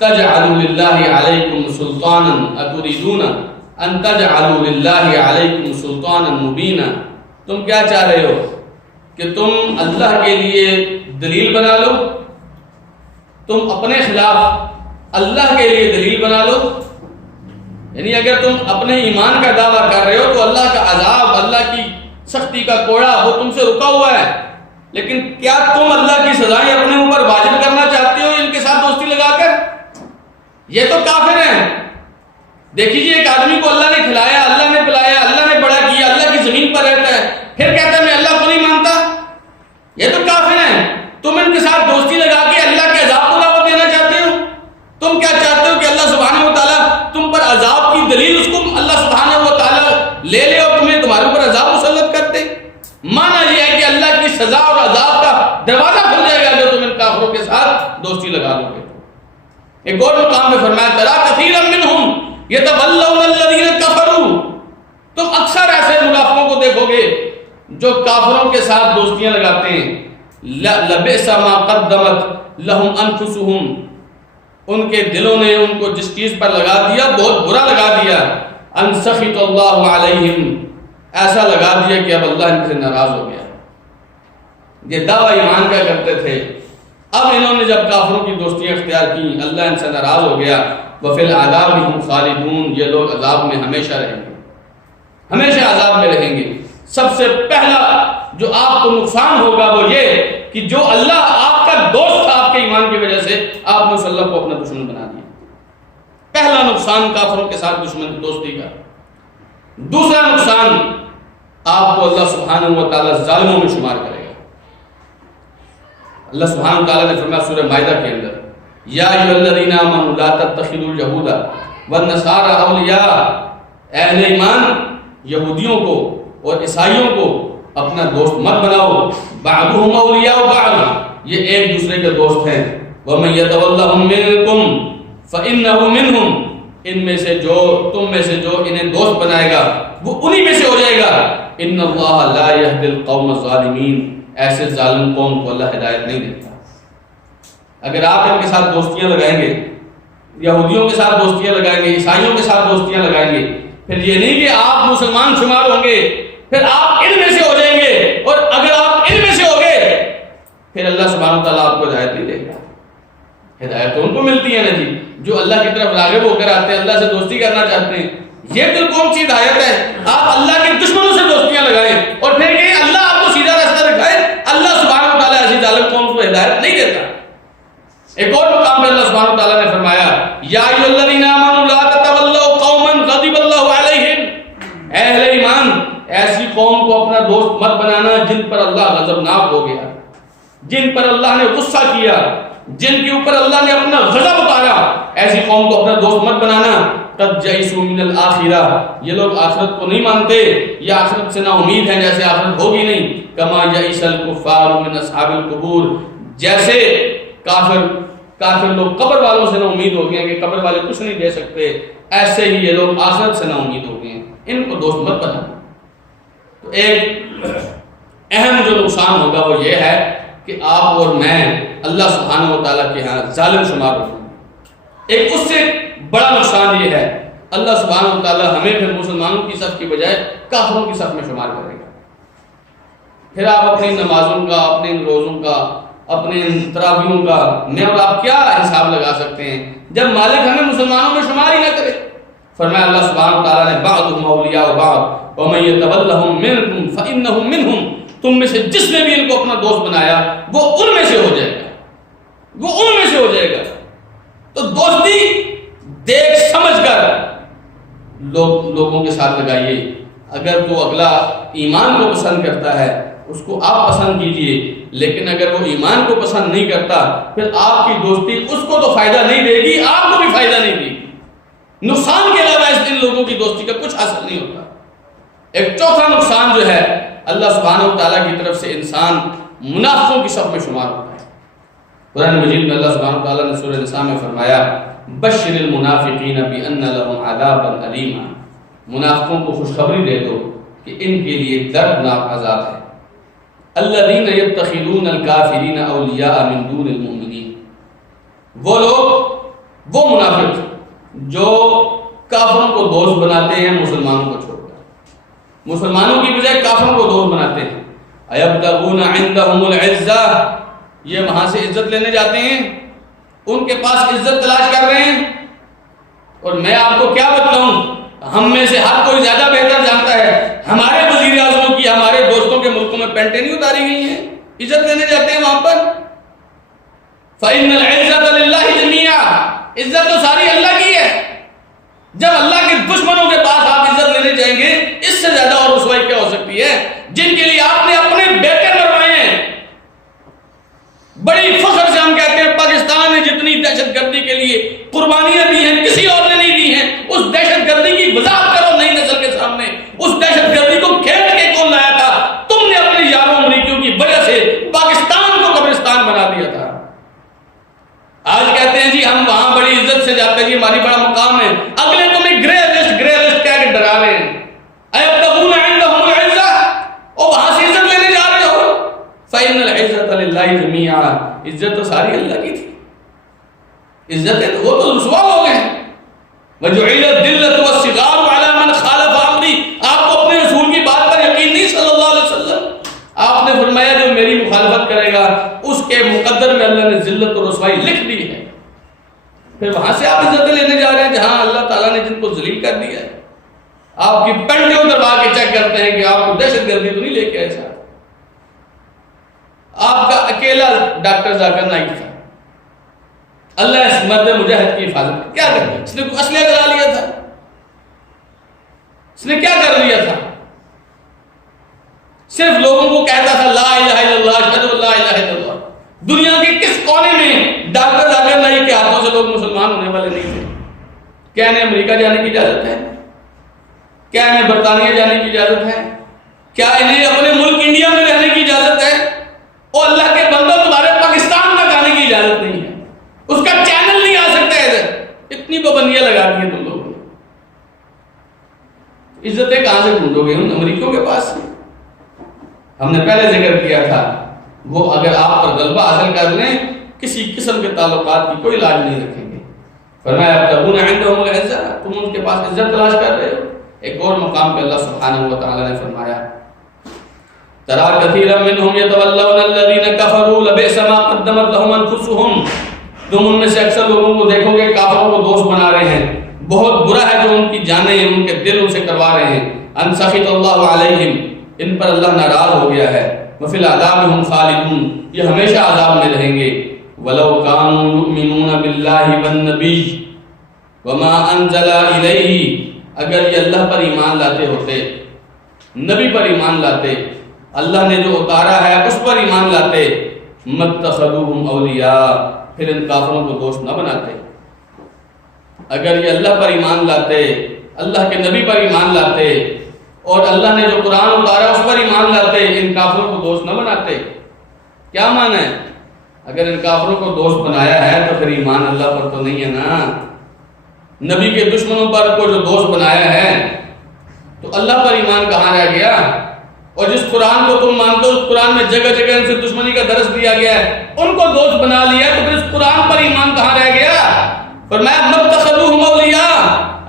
تجعلوا للہ علیکم سلطانا اتریدون ان تجعلوا للہ علیکم سلطانا مبینا، تم کیا چاہ رہے ہو کہ تم اللہ کے لیے دلیل بنا لو، تم اپنے خلاف اللہ کے لیے دلیل بنا لو؟ یعنی اگر تم اپنے ایمان کا دعویٰ کر رہے ہو تو اللہ کا عذاب، اللہ کی سختی کا کوڑا وہ تم سے رکا ہوا ہے، لیکن کیا تم اللہ کی سزائیں اپنے اوپر واجب کرنا چاہتے ہو ان کے ساتھ دوستی لگا کر؟ یہ تو کافر ہیں۔ دیکھیے ایک آدمی کو اللہ نے کھلایا، اللہ نے پلایا، اللہ نے بڑا کیا، اللہ کی زمین پر رہتا ہے، پھر کہتا ہے میں اللہ کو نہیں مانتا، یہ تو کافر ہیں۔ تم ان کے ساتھ دوستی لگا کے اللہ کے عذاب کو دعوت دینا چاہتے ہو؟ تم کیا چاہتے ہو کہ اللہ سبحانہ و تعالیٰ تم پر عذاب کی دلیل اس کو اللہ سبحانہ و تعالیٰ لے لے اور تمہیں تمہارے اوپر عذاب مسلط کر دے؟ مانا یہ ہے کہ اللہ کی سزا اور عذاب کا دروازہ کھل جائے گا جو تم ان کافروں کے ساتھ دوستی لگا لو گے۔ ایک اور مقام میں فرمایا ترى كثيرا منهم يتولون الذين كفروا، تم اکثر ایسے منافقوں کو دیکھو گے جو کافروں کے ساتھ دوستیاں لگاتے ہیں۔ لبئس ما قدمت لهم انفسهم، ان کے دلوں نے ان کو جس چیز پر لگا دیا بہت برا لگا دیا۔ ان سخط اللہ علیہم، ایسا لگا دیا کہ اب اللہ ان سے ناراض ہو گیا۔ یہ دعویٰ ایمان کا کرتے تھے، اب انہوں نے جب کافروں کی دوستیاں اختیار کی اللہ ان سے ناراض ہو گیا۔ وفی العذاب ہم خالدون، یہ لوگ عذاب میں ہمیشہ رہیں گے، ہمیشہ عذاب میں رہیں گے۔ سب سے پہلا جو آپ کو نقصان ہوگا وہ یہ کہ جو اللہ آپ کا دوست تھا آپ کے ایمان کی وجہ سے آپ نے اس اللہ کو اپنا دشمن بنا دیا۔ پہلا نقصان کافروں کے ساتھ دشمن دوستی کا۔ دوسرا نقصان آپ کو اللہ سبحانہ و تعالیٰ ظالموں میں شمار کرے گا۔ اللہ سبحانہ و تعالیٰ نے فرمایا سورہ مائدہ کے اندر یا ایھا الذین آمنوا لا تتخذوا اليہود والنصارى اولیاء، اہل ایمان یہودیوں کو اور عیسائیوں کو اپنا دوست مت بناؤ، بعضهم اولیاء بعض، یہ ایک دوسرے کے دوست ہیں۔ ومن یتولہم منکم فانہ منہم، ان میں سے جو تم میں سے جو انہیں دوست بنائے گا وہ انہی میں سے ہو جائے گا۔ ان اللہ لا یہدی القوم الظالمین، ایسے ظالم قوم کو اللہ ہدایت نہیں دیتا۔ اگر آپ ان کے ساتھ دوستیاں لگائیں گے، یہودیوں کے ساتھ دوستیاں لگائیں گے، عیسائیوں کے ساتھ دوستیاں لگائیں گے، پھر یہ نہیں کہ آپ مسلمان شمار ہوں گے، پھر آپ ان میں سے ہو جائیں گے، اور اگر آپ ان میں سے ہو گئے پھر اللہ سبحانہ وتعالیٰ آپ کو ہدایت نہیں دے گا۔ ہدایت ان کو ملتی ہے نا جی جو اللہ کی طرف راغب ہو کر آتے ہیں، اللہ سے دوستی کرنا چاہتے ہیں۔ یہ پھر کون سی ہدایت ہے؟ آپ اللہ کے دشمنوں سے دوستیاں لگائیں اور پھر کہیں اللہ آپ کو سیدھا راستہ دکھائے۔ اللہ سبحانہ وتعالیٰ ایسی ظالم قوم کو ہدایت نہیں دیتا۔ ایک اور مقام پہ اللہ سبحانہ وتعالیٰ نے فرمایا یا ایھا الذین آمنوا لا تتولوا قوما غضب اللہ علیہم، اے اہل ایمان ایسی قوم کو اپنا دوست مت بنانا جن پر اللہ غضبناک ہو گیا، جن پر اللہ نے غصہ کیا، جن کے اوپر اللہ نے اپنا غضب اتارا، ایسی قوم کو اپنا دوست مت بنانا۔ قد جئسوا من الآخرہ، یہ لوگ آخرت کو نہیں مانتے، یہ آخرت سے نا امید ہیں، جیسے آخرت ہوگی نہیں۔ کما یئس الکفار من اصحاب القبور، جیسے کافر لوگ قبر والوں سے نا امید ہو گئے ہیں کہ قبر والے کچھ نہیں دے سکتے، ایسے ہی یہ لوگ آخرت سے نا امید ہو گئے ہیں، ان کو دوست مت بنا۔ تو ایک اہم جو نقصان ہوگا وہ یہ ہے کہ آپ اور میں اللہ سبحانہ و تعالیٰ کے ہاں ظالم شمار ہوں۔ ایک اس سے بڑا نقصان یہ ہے اللہ سبحانہ و تعالیٰ ہمیں پھر مسلمانوں کی صف کی بجائے کافروں کی صف میں شمار کرے گا۔ پھر آپ اپنی نمازوں کا، اپنے روزوں کا، اپنے تراویحوں کا میں اور آپ کیا حساب لگا سکتے ہیں جب مالک ہمیں مسلمانوں میں شمار ہی نہ کرے؟ فرمایا اللہ سبحانہ و تعالیٰ نے بعضهم اولیاء بعض ومن یتولہم منکم فانہم منہم، تم میں سے جس نے بھی ان کو اپنا دوست بنایا وہ ان میں سے ہو جائے گا، وہ ان میں سے ہو جائے گا۔ تو دوستی دیکھ سمجھ کر لوگوں کے ساتھ لگائیے۔ اگر تو اگلا ایمان کو پسند کرتا ہے اس کو آپ پسند کیجئے، لیکن اگر وہ ایمان کو پسند نہیں کرتا پھر آپ کی دوستی اس کو تو فائدہ نہیں دے گی، آپ کو بھی فائدہ نہیں دے گی، نقصان کے علاوہ اس دن لوگوں کی دوستی کا کچھ حاصل نہیں ہوتا۔ ایک چوتھا نقصان جو ہے اللہ سبحانہ و تعالیٰ کی طرف سے انسان منافقوں کی صف میں شمار ہوتا ہے۔ قرآن مجید میں اللہ سبحانہ و تعالیٰ نے سورہ نساء میں فرمایا بشر المنافقین بان لهم عذابا الیما، منافقوں کو خوشخبری دے دو کہ ان کے لیے دردناک عذاب ہے۔ الذین یتخذون الکافرین اولیاء من دون المؤمنین، وہ لوگ، وہ منافق جو کافروں کو دوست بناتے ہیں مسلمانوں کو چھوڑ کر، مسلمانوں کی بجائے کافروں کو دوست بناتے ہیں۔ ایبتغون عندهم العزہ، یہ وہاں سے عزت لینے جاتے ہیں، ان کے پاس عزت تلاش کر رہے ہیں۔ اور میں آپ کو کیا بتلاؤں، ہم میں سے ہر کوئی زیادہ بہتر جانتا ہے ہمارے وزیر اعظموں کی ہمارے دوستوں کے ملکوں میں پینٹیں نہیں اتاری گئی ہیں، عزت لینے جاتے ہیں وہاں پر۔ فَإِنَّ الْعِزَّةَ لِلَّهِ جَمِيعًا، عزت تو ساری اللہ کی ہے۔ جب اللہ کے دشمنوں کے پاس آپ عزت لینے جائیں گے اس سے زیادہ اور رسوائی کیا ہو سکتی ہے؟ جن کے لیے آپ نے اپنے بیٹے مرائے ہیں، بڑی فخر سے ہم کہتے ہیں پاکستان نے جتنی دہشت گردی کے لیے قربانیاں دی ہیں کسی اور نے نہیں دی ہیں۔ اس دہشت گردی کی وضاحت کرو نئی نسل کے سامنے، اس دہشت گردی کو کھینچ کے کون لایا تھا؟ تم نے اپنے یاروں امریکیوں کی وجہ سے پاکستان کو قبرستان بنا دیا تھا۔ آج کہتے ہیں جی ہم وہاں بڑی عزت سے جاتے ہیں، جی ہماری بڑا مقام ہے، اگلے تمہیں گرے لسٹ کہہ کے ڈرا رہے ہیں۔ ایبتغون عندهم العزہ، اور وہاں سے عزت لینے جا رہے ہو۔ فَإِنَّ الْعِزَّةَ لِلَّهِ جَمِيعًا، عزت تو ساری اللہ کی تھی، عزت ہے وہ تو رسوا ہو گئے۔ وَجُعِلَ الذِّلَّةُ وَالصِّغَارُ عَلَى مَنْ خَالَفَ أَمْرِي، آپ کو اپنے رسول کی بات پر یقین نہیں صلی اللہ علیہ وسلم، آپ نے فرمایا جو میری مخالفت کرے گا اس کے مقدر میں اللہ نے ذلت اور رسوائی لکھ دی ہے۔ پھر وہاں سے آپ عزت لینے جا رہے ہیں جہاں اللہ تعالیٰ نے جن کو ذلیل کر دیا ہے۔ آپ کی پنڈیوں دربا کے چیک کرتے ہیں کہ آپ کو دہشت گردی تو نہیں لے کے آئے ساتھ۔ آپ کا اکیلا ڈاکٹر ذاکر نائک تھا، اللہ اس مرد مجاہد کی حفاظت کیا کر دیا؟ اس نے کوئی اسلحہ کرا لیا تھا؟ اس نے کیا کر لیا تھا؟ صرف لوگوں کو کہتا تھا لا الہ الا اللہ اشہد ان لا الہ الا اللہ۔ دنیا کے کس کونے میں ڈاکٹر ذاکر نائک کے ہاتھوں سے لوگ مسلمان ہونے والے نہیں تھے؟ کیا انہیں امریکہ جانے کی اجازت ہے؟ کیا انہیں برطانیہ جانے کی اجازت ہے؟ کیا انہیں اپنے ملک انڈیا میں رہنے کی اجازت ہے؟ اور اللہ کے بندہ تمہارے پاکستان تک آنے کی اجازت نہیں ہے، اس کا چینل نہیں آ سکتا ادھر۔ اتنی پابندیاں لگا دی ہیں تم لوگوں نے۔ عزتیں کہاں سے ڈھونڈو گے؟ ان امریکیوں کے پاس سے۔ ہم نے پہلے ذکر کیا تھا وہ اگر آپ پر غلبہ حاصل کر لیں کسی قسم کے تعلقات کی کوئی لاج نہیں رکھیں گے۔ فرمایا ابتغون عندهم العزہ، تم ان کے پاس عزت تلاش کر رہے ہو۔ ایک اور مقام پہ اللہ سبحانہ و تعالی نے فرمایا ترى كثيرا منهم يتولون الذين كفروا لبئس ما قدمت لهم انفسهم، تم ان میں سے اکثر لوگوں کو دیکھو گے کافروں کو دوست بنا رہے ہیں، بہت برا ہے جو ان کی جانیں ان کے دل ان سے کروا رہے ہیں۔ ان سخط اللہ علیہم، ان پر اللہ ناراض ہو گیا ہے۔ وفی العذاب هم خالدون، یہ ہمیشہ عذاب میں رہیں گے۔ ولو كانوا يؤمنون بالله والنبي وما انزل الیہ، اگر یہ اللہ پر ایمان لاتے ہوتے، نبی پر ایمان لاتے، اللہ نے جو اتارا ہے اس پر ایمان لاتے، متخذوہم اولیاء، پھر ان کافروں کو دوست نہ بناتے۔ اگر یہ اللہ پر ایمان لاتے، اللہ کے نبی پر ایمان لاتے، اور اللہ نے جو قرآن اتارا اس پر ایمان لاتے، ان کافروں کو دوست نہ بناتے۔ کیا معنی ہے؟ اگر ان کافروں کو دوست بنایا ہے تو پھر ایمان اللہ پر تو نہیں ہے نا۔ نبی کے دشمنوں پر کو جو دوست بنایا ہے تو اللہ پر ایمان کہاں رہ گیا؟ اور جس قرآن کو تم مانتے ہو اس قرآن میں جگہ جگہ ان سے دشمنی کا درس دیا گیا ہے، ان کو دوست بنا لیا تو پھر اس قرآن پر ایمان کہاں رہ گیا؟ فرمایا متخذوہم اولیاء،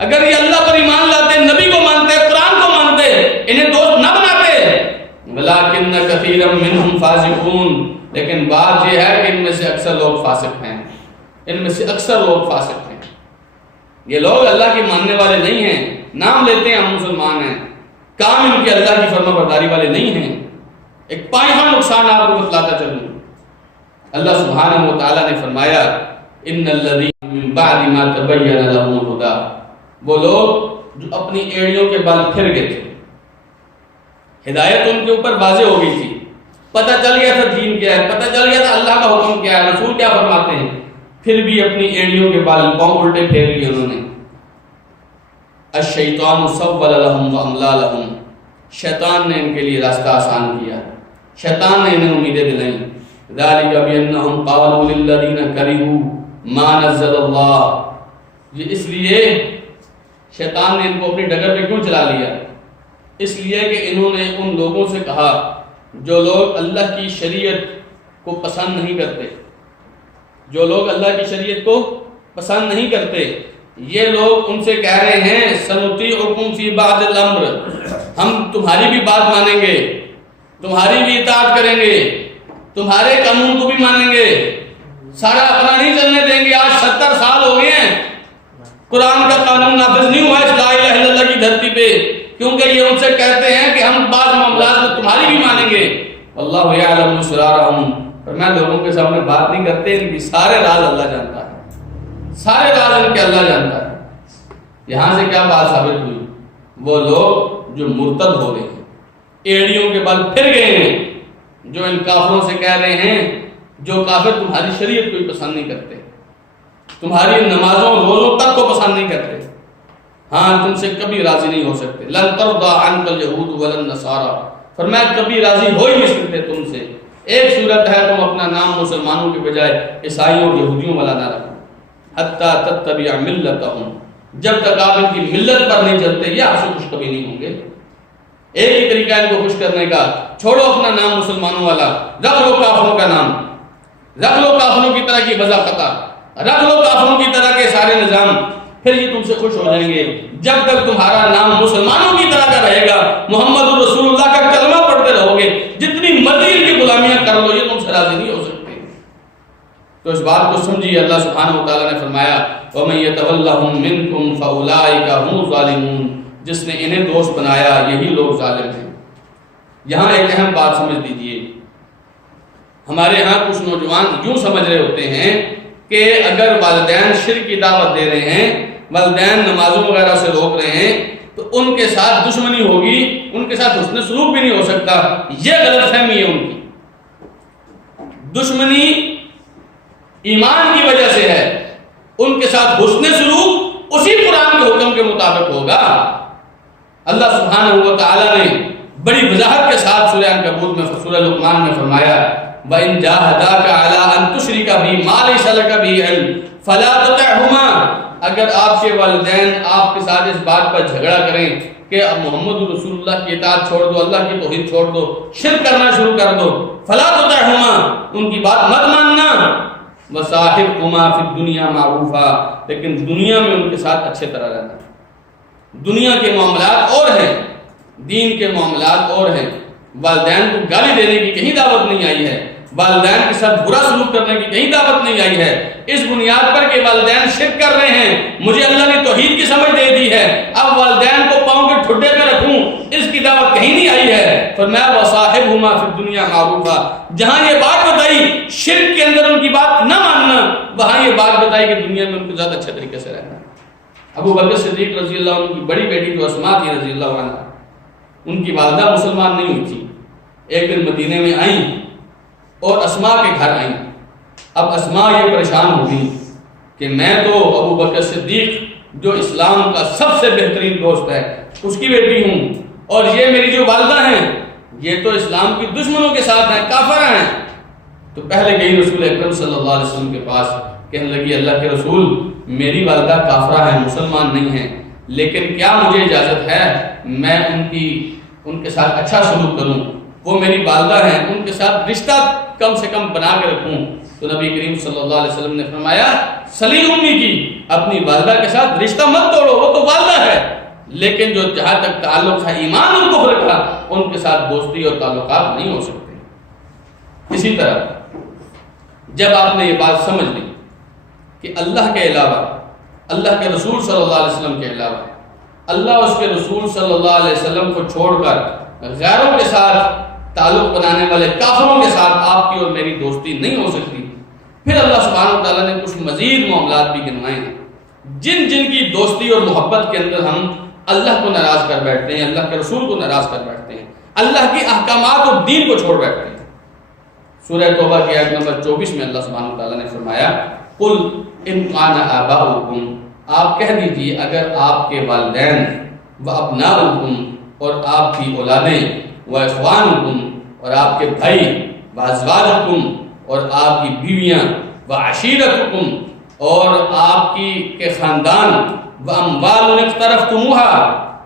اگر یہ اللہ پر ایمان لاتے، نبی کو مانتے، قرآن کو مانتے، انہیں دوست نہ بناتے۔ ولکن کثیرا منہم فاسقون، لیکن بات یہ ہے کہ ان میں سے اکثر لوگ فاسق ہیں، ان میں سے اکثر لوگ فاسق ہیں۔ یہ لوگ اللہ کے ماننے والے نہیں ہیں، نام لیتے ہیں ہم مسلمان ہیں، کام ان کے اللہ کی فرما برداری والے نہیں ہیں۔ ایک پائیدار نقصان آپ کو بتلاتا چلوں، اللہ سبحانہ و تعالیٰ نے فرمایا ان الذین من بعد ما تبین لهم الہدی، وہ لوگ جو اپنی ایڑیوں کے بل پھر گئے تھے، ہدایت ان کے اوپر واضح ہو گئی تھی، پتہ چل گیا تھا دین کیا ہے، پتہ چل گیا تھا اللہ کا حکم کیا ہے، رسول کیا فرماتے ہیں، پھر بھی اپنی ایڑیوں کے بال پاؤں الٹے پھیر لیے انہوں نے۔ الشیطان سول لهم واملا لهم، شیطان نے ان کے لیے راستہ آسان کیا، شیطان نے انہیں امیدیں دلائیں۔ ذالک بانہم قالوا للذین کرہوا ما نزل اللہ، یہ اس لیے شیطان نے ان کو اپنی ڈگر پہ کیوں چلا لیا؟ اس لیے کہ انہوں نے ان لوگوں سے کہا جو لوگ اللہ کی شریعت کو پسند نہیں کرتے، جو لوگ اللہ کی شریعت کو پسند نہیں کرتے، یہ لوگ ان سے کہہ رہے ہیں سنطیعکم فی بعض الامر، ہم تمہاری بھی بات مانیں گے، تمہاری بھی اطاعت کریں گے، تمہارے قانون کو بھی مانیں گے، سارا اپنا نہیں چلنے دیں گے۔ آج 70 سال ہو گئے ہیں قرآن کا قانون نافذ نہیں ہوا اس لا الہ الا اللہ کی دھرتی پہ، کیونکہ یہ ان سے کہتے ہیں کہ ہم بعض معاملات میں تمہاری بھی مانیں گے۔ اللہ یعلم اسرارہم، پر میں لوگوں کے سامنے بات نہیں کرتے، ان کی سارے راز اللہ جانتا ہے، سارے راز ان کے اللہ جانتا ہے۔ یہاں سے کیا بات ثابت ہوئی؟ وہ لوگ جو مرتد ہو گئے ہیں، ایڑیوں کے بل پھر گئے ہیں، جو ان کافروں سے کہہ رہے ہیں، جو کافر تمہاری شریعت کو پسند نہیں کرتے، تمہاری نمازوں روزوں تک کو پسند نہیں کرتے، ہاں تم سے کبھی راضی نہیں ہو سکتے۔ لن ترضى عنك اليهود ولا النصارى، فرمایا کبھی راضی ہو ہی نہیں سکتے تم سے۔ ایک صورت ہے تم اپنا نام مسلمانوں کے بجائے عیسائیوں اور یہودیوں والا نہ رکھو، حتی تتبع ملتهم، جب تک آپ ان کی ملت پر نہیں چلتے یہ آپ سے خوش کبھی نہیں ہوں گے۔ ایک ہی طریقہ ان کو خوش کرنے کا، چھوڑو اپنا نام مسلمانوں والا، رکھ لو کافروں کا نام، رکھ لو کافروں کی طرح کی وضاحت، رکھ لو کافروں کی طرح کے سارے نظام، پھر یہ تم سے خوش ہو جائیں گے۔ جب تک تمہارا نام مسلمانوں کی طرح کا رہے گا، محمد رسول اللہ کا کلمہ پڑھتے رہو گے، جتنی مرضی ان کی غلامیاں کر لو، یہ تم سے راضی نہیں ہو سکتے۔ تو اس بات کو سمجھیے، اللہ سبحانہ و تعالیٰ نے فرمایا وَمَن يَتَوَلَّهُم مِّنكُمْ فَأُولَٰئِكَ هُمُ الظَّالِمُونَ، جس نے انہیں دوست بنایا یہی لوگ ظالم ہیں۔ یہاں ایک اہم بات سمجھ لیجیے، ہمارے ہاں کچھ نوجوان یوں سمجھ رہے ہوتے ہیں کہ اگر والدین شرک کی دعوت دے رہے ہیں، والدین نمازوں وغیرہ سے روک رہے ہیں تو ان کے ساتھ دشمنی ہوگی، ان کے ساتھ حسن سلوک بھی نہیں ہو سکتا۔ یہ غلط فہمی ہے ان کی، دشمنی ایمان کی وجہ سے ہے، ان کے ساتھ حسن سلوک اسی قرآن کے حکم کے مطابق ہوگا۔ اللہ سبحانہ و تعالیٰ نے بڑی وضاحت کے ساتھ سورہ عنکبوت میں، سورہ لقمان میں فرمایا وَإِن جَاهَدَاكَ عَلَىٰ أَن تُشْرِكَ بِي مَا لَيْسَ لَكَ بِهِ عِلْمٌ فَلَا تُطِعْهُمَا، اگر آپ کے والدین آپ کے ساتھ اس بات پر جھگڑا کریں کہ اب محمد رسول اللہ کی اطاعت چھوڑ دو، اللہ کی توحید چھوڑ دو، شرک کرنا شروع کر دو، فَلَا تُطِعْهُمَا، ان کی بات مت ماننا، وصاحبهما فی الدنیا معروفا، لیکن دنیا میں ان کے ساتھ اچھے طرح رہنا۔ دنیا کے معاملات اور ہیں، دین کے معاملات اور ہیں۔ والدین کو گالی دینے کی کہیں دعوت نہیں آئی ہے، والدین کے ساتھ برا سلوک کرنے کی کہیں دعوت نہیں آئی ہے، اس بنیاد پر کہ والدین شرک کر رہے ہیں مجھے اللہ نے توحید کی سمجھ دے دی ہے، اب والدین کو پاؤں کے ٹھڈے پہ رکھوں، اس کی دعوت کہیں نہیں آئی ہے۔ فرمایا وصاحبهما فی الدنیا معروفا، جہاں یہ بات بتائی شرک کے اندر ان کی بات نہ ماننا، وہاں یہ بات بتائی کہ دنیا میں ان کو زیادہ اچھے طریقے سے رہنا۔ ابو بکر صدیق رضی اللہ عنہ کی بڑی بیٹی جو اسماء تھی رضی اللہ عنہ، ان کی والدہ مسلمان نہیں ہوئی تھی، ایک دن مدینے میں آئیں اور اسماء کے گھر آئیں۔ اب اسماء یہ پریشان ہو گئی کہ میں تو ابو بکر صدیق جو اسلام کا سب سے بہترین دوست ہے اس کی بیٹی ہوں، اور یہ میری جو والدہ ہیں یہ تو اسلام کی دشمنوں کے ساتھ ہیں، کافر ہیں۔ تو پہلے گئی رسول اکرم صلی اللہ علیہ وسلم کے پاس، کہنے لگی اللہ کے رسول میری والدہ کافرہ ہیں، مسلمان نہیں ہیں، لیکن کیا مجھے اجازت ہے میں ان کے ساتھ اچھا سلوک کروں؟ وہ میری والدہ ہیں، ان کے ساتھ رشتہ کم سے کم بنا کے رکھوں۔ تو نبی کریم صلی اللہ علیہ وسلم نے فرمایا صلی امی کی، اپنی والدہ کے ساتھ رشتہ مت توڑو، وہ تو والدہ ہے، لیکن جو جہاں تک تعلق ہے ایمان اور کفر کا، ان کے ساتھ دوستی اور تعلقات نہیں ہو سکتے۔ اسی طرح جب آپ نے یہ بات سمجھ لی کہ اللہ کے علاوہ، اللہ کے رسول صلی اللہ علیہ وسلم کے علاوہ، اللہ اس کے رسول صلی اللہ علیہ وسلم کو چھوڑ کر غیروں کے ساتھ تعلق بنانے والے کافروں کے ساتھ آپ کی اور میری دوستی نہیں ہو سکتی، پھر اللہ سبحانہ و تعالیٰ نے کچھ مزید معاملات بھی گنوائے ہیں جن کی دوستی اور محبت کے اندر ہم اللہ کو ناراض کر بیٹھتے ہیں، اللہ کے رسول کو ناراض کر بیٹھتے ہیں، اللہ کے احکامات اور دین کو چھوڑ بیٹھتے ہیں۔ سورہ توبہ کی آیت نمبر 24 میں اللہ سبحانہ و تعالیٰ نے فرمایا قل ان کان آباؤکم، آپ کہہ دیجئے اگر آپ کے والدین و ابناؤکم، اور آپ کی اولادیں، و اخوانکم، اور آپ کے بھائی، و ازواجکم، اور آپ کی بیویاں، و عشیرتکم، اور آپ کے خاندان، و اموال اقترفتموہا،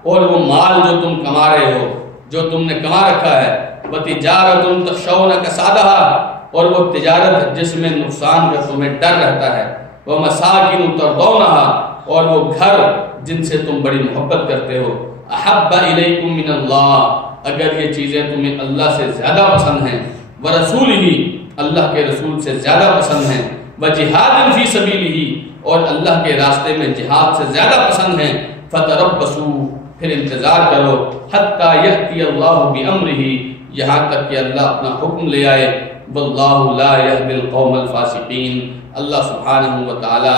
اور وہ مال جو تم کما رہے ہو، جو تم نے کما رکھا ہے، و تجارت تخشون کسادہا، اور وہ تجارت جس میں نقصان کا تمہیں ڈر رہتا ہے، و مساکن ترضونہا، اور وہ گھر جن سے تم بڑی محبت کرتے ہو، احب الیکم من اللہ، اگر یہ چیزیں تمہیں اللہ سے زیادہ پسند ہیں، ورسولہ، اللہ کے رسول سے زیادہ پسند ہیں، وجہاد فی سبیلہ، اور اللہ کے راستے میں جہاد سے زیادہ پسند ہیں، فتربصوا، پھر انتظار کرو، حتی یأتی اللہ بامرہ، یہاں تک کہ اللہ اپنا حکم لے آئے، واللہ لا یہدی القوم الفاسقین، اللہ سبحانہ و تعالی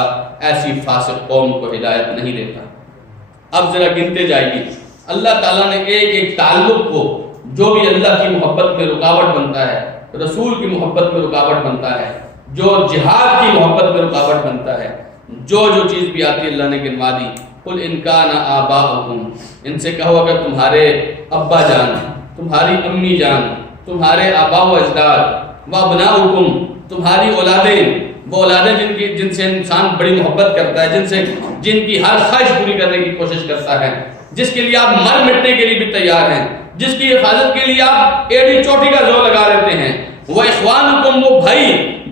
ایسی فاسق قوم کو ہدایت نہیں دیتا۔ اب ذرا گنتے جائیے، اللہ تعالیٰ نے ایک ایک تعلق کو جو بھی اللہ کی محبت میں رکاوٹ بنتا ہے، رسول کی محبت میں رکاوٹ بنتا ہے، جو جہاد کی محبت میں رکاوٹ بنتا ہے، جو چیز بھی آتی اللہ نے گنوا دی۔ قل ان کان آباؤکم، ان سے کہو اگر تمہارے ابا جان، تمہاری امی جان، تمہارے آبا و اجداد، و ابناؤکم، تمہاری اولادیں، وہ اولادیں جن سے انسان بڑی محبت کرتا ہے، جن کی ہر خواہش پوری کرنے کی کوشش کرتا ہے، جس کے لیے آپ مر مٹنے کے لیے بھی تیار ہیں، جس کی حفاظت کے لیے آپ ایڑی چوٹی کا زور لگا لیتے ہیں، وہ اخوانکم، وہ بھائی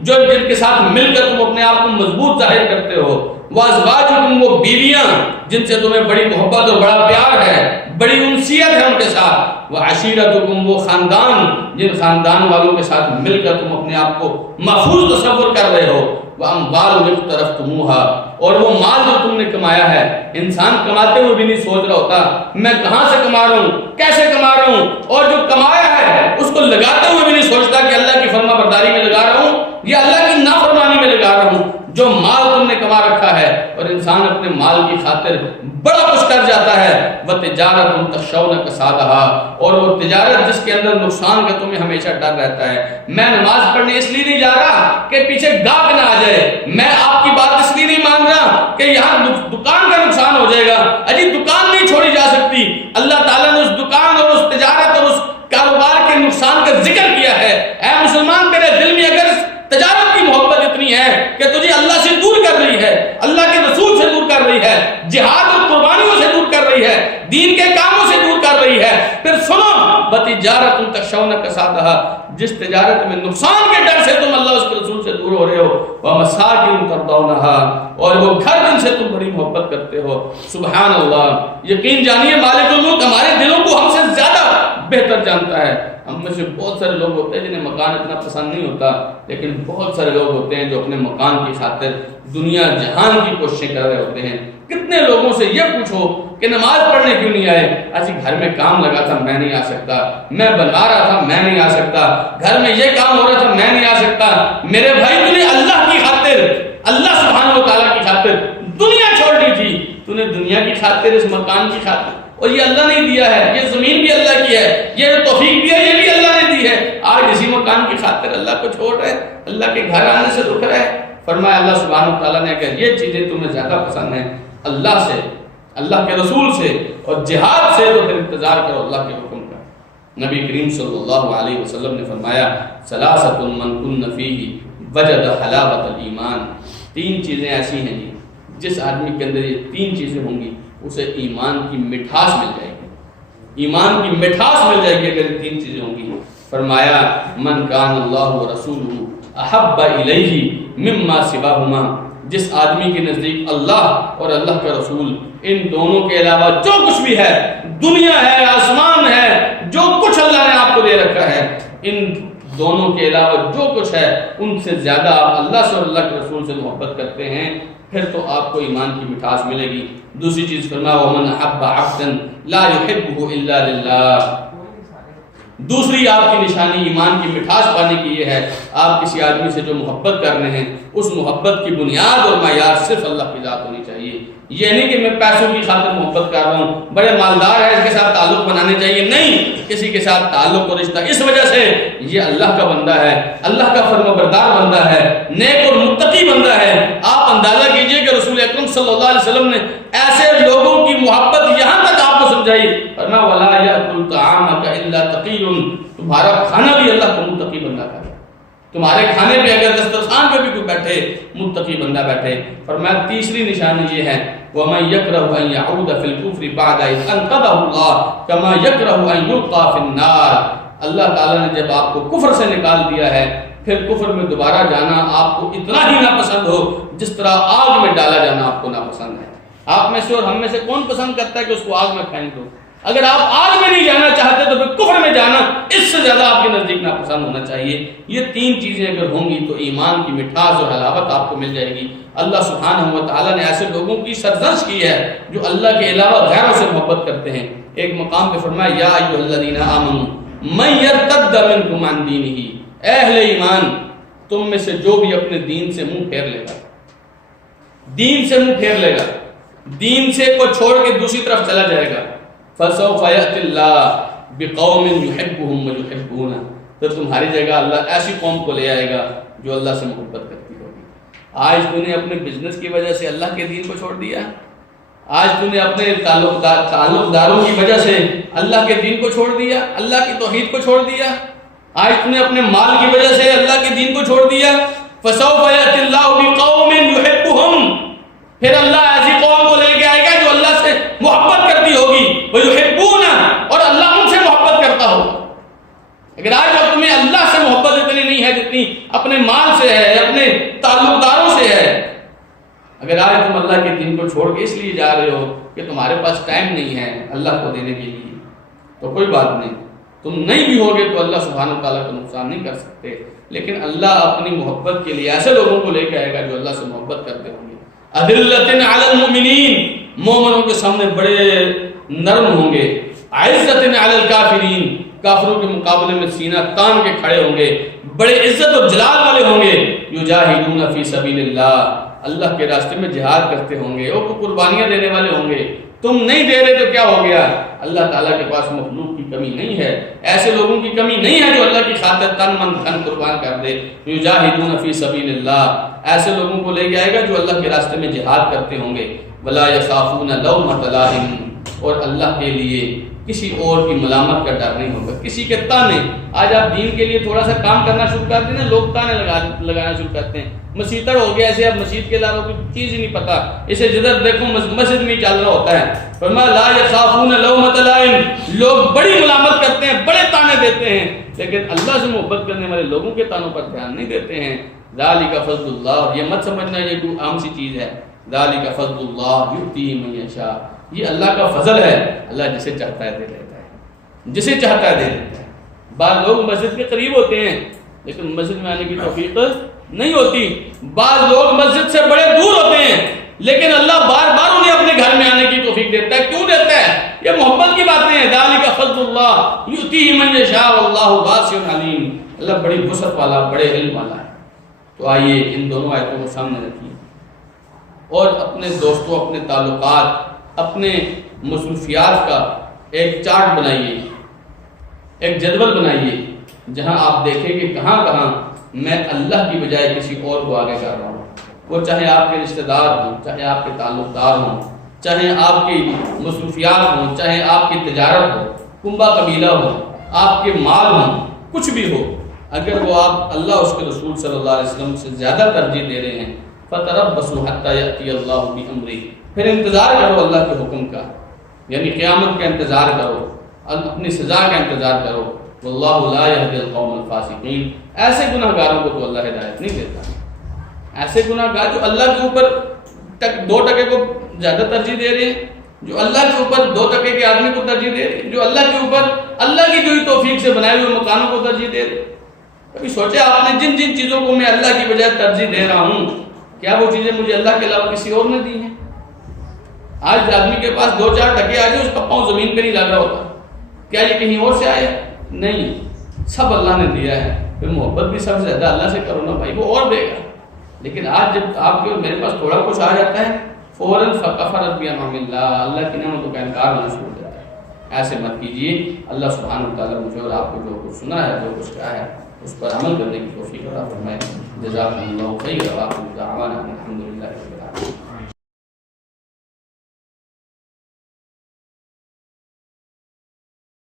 جن کے ساتھ مل کر تم اپنے آپ کو مضبوط ظاہر کرتے ہو، وہ ازواجکم، وہ بیویاں جن سے تمہیں بڑی محبت اور بڑا پیار ہے، بڑی انسیت ہے ان کے ساتھ، وہ عشیرتکم، وہ خاندان جن خاندان والوں کے ساتھ مل کر تم اپنے آپ کو محفوظ تصور کر رہے ہو، وہ اموال اقترفتموہا، اور وہ مال جو تم نے کمایا ہے، انسان کماتے ہوئے بھی نہیں سوچ رہا ہوتا میں کہاں سے کما رہا ہوں، کیسے کما رہا ہوں، اور جو کمایا ہے اس کو لگاتے ہوئے بھی نہیں سوچتا کہ اللہ کی فرما برداری میں لگا رہا ہوں یا اللہ کی نافرمانی میں لگا رہا ہوں۔ جو مال تم نے کما رکھا ہے، اور انسان اپنے مال کی خاطر بڑا کچھ کر جاتا ہے، وَتِجَارَةٌ تَخْشَوْنَ كَسَادَهَا، اور وہ تجارت جس کے اندر نقصان کا تمہیں ہمیشہ ڈر رہتا ہے۔ میں نماز پڑھنے اس لیے نہیں جا رہا کہ پیچھے گاہک نہ آ جائے، میں آپ کی بات اس لیے نہیں مان رہا کہ یہاں دکان کا نقصان ہو جائے گا، اجی دکان نہیں چھوڑی جا سکتی، اللہ تعالیٰ نے اس دکان اور اس تجارت اور اس کاروبار کے نقصان کا ذکر کیا ہے۔ اے مسلمان، تیرے دل میں اگر تجارت کی محبت اتنی ہے کہ تجھے اللہ سے دور کر رہی ہے، اللہ کے رسول سے دور کر رہی ہے، جہاد اور قربانیوں سے دور کر رہی ہے، دین کے کاموں سے دور کر رہی ہے، پھر سنو بتجارۃ تخشون کسادھا، جس تجارت میں نقصان کے ڈر سے تم اللہ اس کے رسول سے دور ہو رہے ہو، ومساکن ترضونھا، اور وہ گھر جن سے تم بڑی محبت کرتے ہو۔ سبحان اللہ، یقین جانیے مالک الملک ہمارے دلوں کو ہم سے زیادہ بہتر جانتا ہے۔ ہم میں سے بہت سارے لوگ ہوتے ہیں جنہیں مکان اتنا پسند نہیں ہوتا، لیکن بہت سارے لوگ ہوتے ہیں جو اپنے مکان کی خاطر دنیا جہان کی کوششیں کر رہے ہوتے ہیں۔ کتنے لوگوں سے یہ پوچھو کہ نماز پڑھنے کیوں نہیں آئے؟ ایسی گھر میں کام لگا تھا میں نہیں آ سکتا، میں بنا رہا تھا میں نہیں آ سکتا، گھر میں یہ کام ہو رہا تھا میں نہیں آ سکتا۔ میرے بھائی تو نے اللہ کی خاطر، اللہ سبحانہ و تعالیٰ کی خاطر دنیا چھوڑ دی تھی، تو نے دنیا کی خاطر، اس مکان کی خاطر، اور یہ اللہ نے دیا ہے، یہ زمین بھی اللہ کی ہے، یہ توفیق بھی ہے یہ بھی اللہ نے دی ہے، آج اسی مکان کی خاطر اللہ کو چھوڑ رہے، اللہ کے گھر آنے سے رک رہے۔ فرمایا اللہ سبحانہ و تعالیٰ نے اگر یہ چیزیں تمہیں زیادہ پسند ہیں اللہ سے، اللہ کے رسول سے اور جہاد سے، تو پھر انتظار کرو اللہ کے حکم کا۔ نبی کریم صلی اللہ علیہ وسلم نے فرمایا ثلاثۃ من کن فیہ وجد حلاوۃ الایمان، تین چیزیں ایسی ہیں جی جس آدمی کے اندر یہ تین چیزیں ہوں گی اسے ایمان کی مٹھاس مل جائے گی، ایمان کی مٹھاس مل جائے گی اگر یہ تین چیزیں ہوں گی۔ فرمایا من کان اللہ ورسولہ احب الیہ مما سواہما، جس آدمی کے نزدیک اللہ اور اللہ کا رسول ان دونوں کے علاوہ جو کچھ بھی ہے، دنیا ہے آسمان ہے، جو کچھ اللہ نے آپ کو دے رکھا ہے، ان دونوں کے علاوہ جو کچھ ہے ان سے زیادہ آپ اللہ سے اور اللہ کے رسول سے محبت کرتے ہیں، پھر تو آپ کو ایمان کی مٹھاس ملے گی۔ دوسری چیز فرمایا ومن احب عبدا لا يحبه الا للہ، دوسری آپ کی نشانی ایمان کی مٹھاس پانے کی یہ ہے آپ کسی آدمی سے جو محبت کر رہے ہیں اس محبت کی بنیاد اور معیار صرف اللہ کی ذات ہونی چاہیے۔ یہ نہیں کہ میں پیسوں کی خاطر محبت کر رہا ہوں، بڑے مالدار ہے اس کے ساتھ تعلق بنانے چاہیے، نہیں، کسی کے ساتھ تعلق اور رشتہ اس وجہ سے یہ اللہ کا بندہ ہے، اللہ کا فرما بردار بندہ ہے، نیک اور متقی بندہ ہے۔ آپ اندازہ کیجئے کہ رسول اکرم صلی اللہ علیہ وسلم نے ایسے لوگوں کی محبت یہاں تک آپ کو سمجھائی، فرمایا وَلَا يَأْكُلْ طَعَامَكَ إِلَّا تَقِيٌّ، تمہارا کھانا بھی اللہ کو متقی بندہ کرے، تمہارے کھانے پہ اگر دسترخوان پہ بھی کوئی بیٹھے متقی بندہ بیٹھے۔ فرمایا تیسری نشانی یہ ہے وَمَن يَكْرَهُ أَن يَعُودَ فِي الْكُفْرِ بَعْدَ إِذْ أَنْقَذَهُ اللَّهُ كَمَا يَكْرَهُ أَن يُلْقَىٰ فِي النَّارِ، اللہ تعالیٰ نے جب آپ کو کفر سے نکال دیا ہے پھر کفر میں دوبارہ جانا آپ کو اتنا ہی ناپسند ہو جس طرح آگ میں ڈالا جانا آپ کو ناپسند ہے۔ آپ میں سے اور ہم میں سے کون پسند کرتا ہے کہ اس کو آگ میں پھینک دو؟ اگر آپ آگ میں نہیں جانا چاہتے تو پھر کفر میں جانا اس سے زیادہ آپ کے نزدیک ناپسند ہونا چاہیے۔ یہ تین چیزیں اگر ہوں گی تو ایمان کی مٹھاس اور حلاوت آپ کو مل جائے گی۔ اللہ سبحانہ و تعالیٰ نے ایسے لوگوں کی سرزنش کی ہے جو اللہ کے علاوہ غیروں سے محبت کرتے ہیں۔ ایک مقام پہ فرمایا یا ایھا الذین آمنوا من یرتد منکم عن دینہ، اے اہل ایمان تم میں سے جو بھی اپنے دین سے منہ پھیر لے گا، دین سے منہ پھیر لے گا، دین سے کو چھوڑ کے دوسری طرف چلا جائے گا، فَسَوْفَ يَأْتِ اللَّهُ بِقَوْمٍ يُحِبُّهُمْ وَيُحِبُّونَ، تو تمہاری جگہ اللہ ایسی قوم کو لے آئے گا جو اللہ سے محبت کرتی ہوگی۔ آج تو نے اپنے بزنس کی وجہ سے اللہ کے دین کو چھوڑ دیا، آج تو نے اپنے تعلق داروں کی وجہ سے اللہ کے دین کو چھوڑ دیا، اللہ کی توحید کو چھوڑ دیا، آج تو نے اپنے مال کی وجہ سے اللہ کے دین کو چھوڑ دیا۔ فَسَوْفَ يَأْتِ اللَّهُ بِقَوْمٍ يُحِبُّهُمْ، پھر اللہ ایسی قوم کو لے کے آئے گا جو اللہ سے محبت کرتی ہوگی، وَيُحِبُّونَ، اور اللہ ان سے محبت کرتا ہوگا۔ اگر آج وقت میں اللہ سے محبت اتنی نہیں ہے جتنی اپنے مال سے ہے، اپنے تعلق داروں سے ہے، اگر آج تم اللہ کے دین کو چھوڑ کے اس لیے جا رہے ہو کہ تمہارے پاس ٹائم نہیں ہے اللہ کو دینے کے لیے، تو کوئی بات نہیں، تم نہیں بھی ہوگے تو اللہ سبحانہ تعالیٰ کو نقصان نہیں کر سکتے، لیکن اللہ اپنی محبت کے لیے ایسے لوگوں کو لے کے آئے گا جو اللہ سے محبت کرتے ہوں گے۔ اذلۃ علی المؤمنین، مومنوں کے سامنے بڑے نرم ہوں گے، عزت علی الکافرین، کافروں کے مقابلے میں سینہ تان کے کھڑے ہوں گے، بڑے عزت و جلال والے ہوں گے، یجاہدون فی سبیل اللہ، اللہ کے راستے میں جہاد کرتے ہوں گے، وہ قربانیاں دینے والے ہوں گے۔ تم نہیں دے رہے تو کیا ہو گیا؟ اللہ تعالیٰ کے پاس مخلوق کی کمی نہیں ہے، ایسے لوگوں کی کمی نہیں ہے جو اللہ کی خاطر تن من دھن قربان کر دے۔ یجاہدون فی سبیل اللہ، ایسے لوگوں کو لے کے آئے گا جو اللہ کے راستے میں جہاد کرتے ہوں گے۔ ولا یخافون لومۃ لائم، اور اللہ کے لیے کسی اور کی ملامت کا ڈر نہیں ہوگا، کسی کے تانے۔ آج آپ دین کے لیے تھوڑا سا کام کرنا شروع کر دیں نا، لوگ تانے لگانا شروع کرتے ہیں، مسیتڑ ہو گیا ایسے، اب مسجد کے علاوہ کوئی چیز ہی نہیں پتا، اسے جدھر دیکھو مسجد میں چل رہا ہوتا ہے۔ فرمایا لا یخافون لومۃ لائم، لوگ بڑی ملامت کرتے ہیں، بڑے دعائیں دیتے ہیں لیکن اللہ سے محبت کرنے والے لوگوں کے تانوں پر دھیان نہیں دیتے ہیں. ذالک فضل اللہ, یہ مت سمجھنا یہ کوئی عام سی چیز ہے. ذالک فضل اللہ یؤتیہ من یشاء, یہ اللہ کا فضل ہے, اللہ جسے چاہتا ہے دے دیتا ہے, جسے چاہتا ہے دے دیتا ہے. بعض لوگ مسجد کے قریب ہوتے ہیں لیکن مسجد میں آنے کی توفیق نہیں ہوتی. بعض لوگ مسجد سے بڑے دور ہوتے ہیں لیکن اللہ بار بار انہیں اپنے گھر میں آنے کی توفیق دیتا ہے. کیوں دیتا ہے؟ یہ محبت کی باتیں ہیں. ذالک فضل اللہ یؤتیہ من یشاء واللہ واسع علیم, اللہ بڑی وسعت والا, بڑے علم والا ہے. تو آئیے ان دونوں آیتوں کو سامنے رکھیے اور اپنے دوستوں, اپنے تعلقات, اپنے مصروفیات کا ایک چارٹ بنائیے, ایک جدول بنائیے جہاں آپ دیکھیں کہ کہاں کہاں میں اللہ کی بجائے کسی اور کو آگے کر رہا ہوں. وہ چاہے آپ کے رشتہ دار ہوں, چاہے آپ کے تعلق دار ہوں, چاہے آپ کی مصروفیات ہوں, چاہے آپ کی تجارت ہو, کنبہ قبیلہ ہو, آپ کے مال ہوں, کچھ بھی ہو, اگر وہ آپ اللہ اس کے رسول صلی اللہ علیہ وسلم سے زیادہ ترجیح دے رہے ہیں فَتَرَبَّصُوا حَتَّى يَأْتِيَ اللَّهُ بِأَمْرِهِ, پھر انتظار کرو اللہ کے حکم کا, یعنی قیامت کا انتظار کرو, اپنی سزا کا انتظار کرو. واللہ لا یہدی القوم الفاسقین, ایسے گناہ گاروں کو تو اللہ ہدایت نہیں دیتا. ایسے گناہ گار جو اللہ کے اوپر 2% کو زیادہ ترجیح دے رہے ہیں, جو اللہ کے اوپر 2% کے آدمی کو ترجیح دے رہے ہیں, جو اللہ کے اوپر اللہ کی جو توفیق سے بنائے ہوئے مکانوں کو ترجیح دے رہے ہیں. کبھی سوچے آپ نے جن جن چیزوں کو میں اللہ کی بجائے ترجیح دے رہا ہوں, کیا وہ چیزیں مجھے اللہ کے علاوہ کسی اور نے دی ہیں؟ آج آدمی کے پاس 2-4 ٹکے آ جائے, اس کا پاؤں زمین پہ نہیں لگ رہا ہوتا, کیا یہ کہیں اور سے آیا؟ نہیں, سب اللہ نے دیا ہے. پھر محبت بھی سب سے زیادہ اللہ سے کرو نا بھائی, وہ اور دے گا. لیکن آج جب آپ کے میرے پاس تھوڑا کچھ آ جاتا ہے فوراً فکفرت بانعم اللہ, اللہ کی نعمتوں کا انکار ہونا شروع ہو جاتا ہے. ایسے مت کیجیے. اللہ سبحانہ و تعالیٰ مجھے اور آپ کو جو کچھ سنا ہے, جو کچھ کہا ہے, اس پر عمل کرنے کی توفیق عطا فرمائے. جزاکم اللہ خیر. وآخر دعوانا الحمد للہ.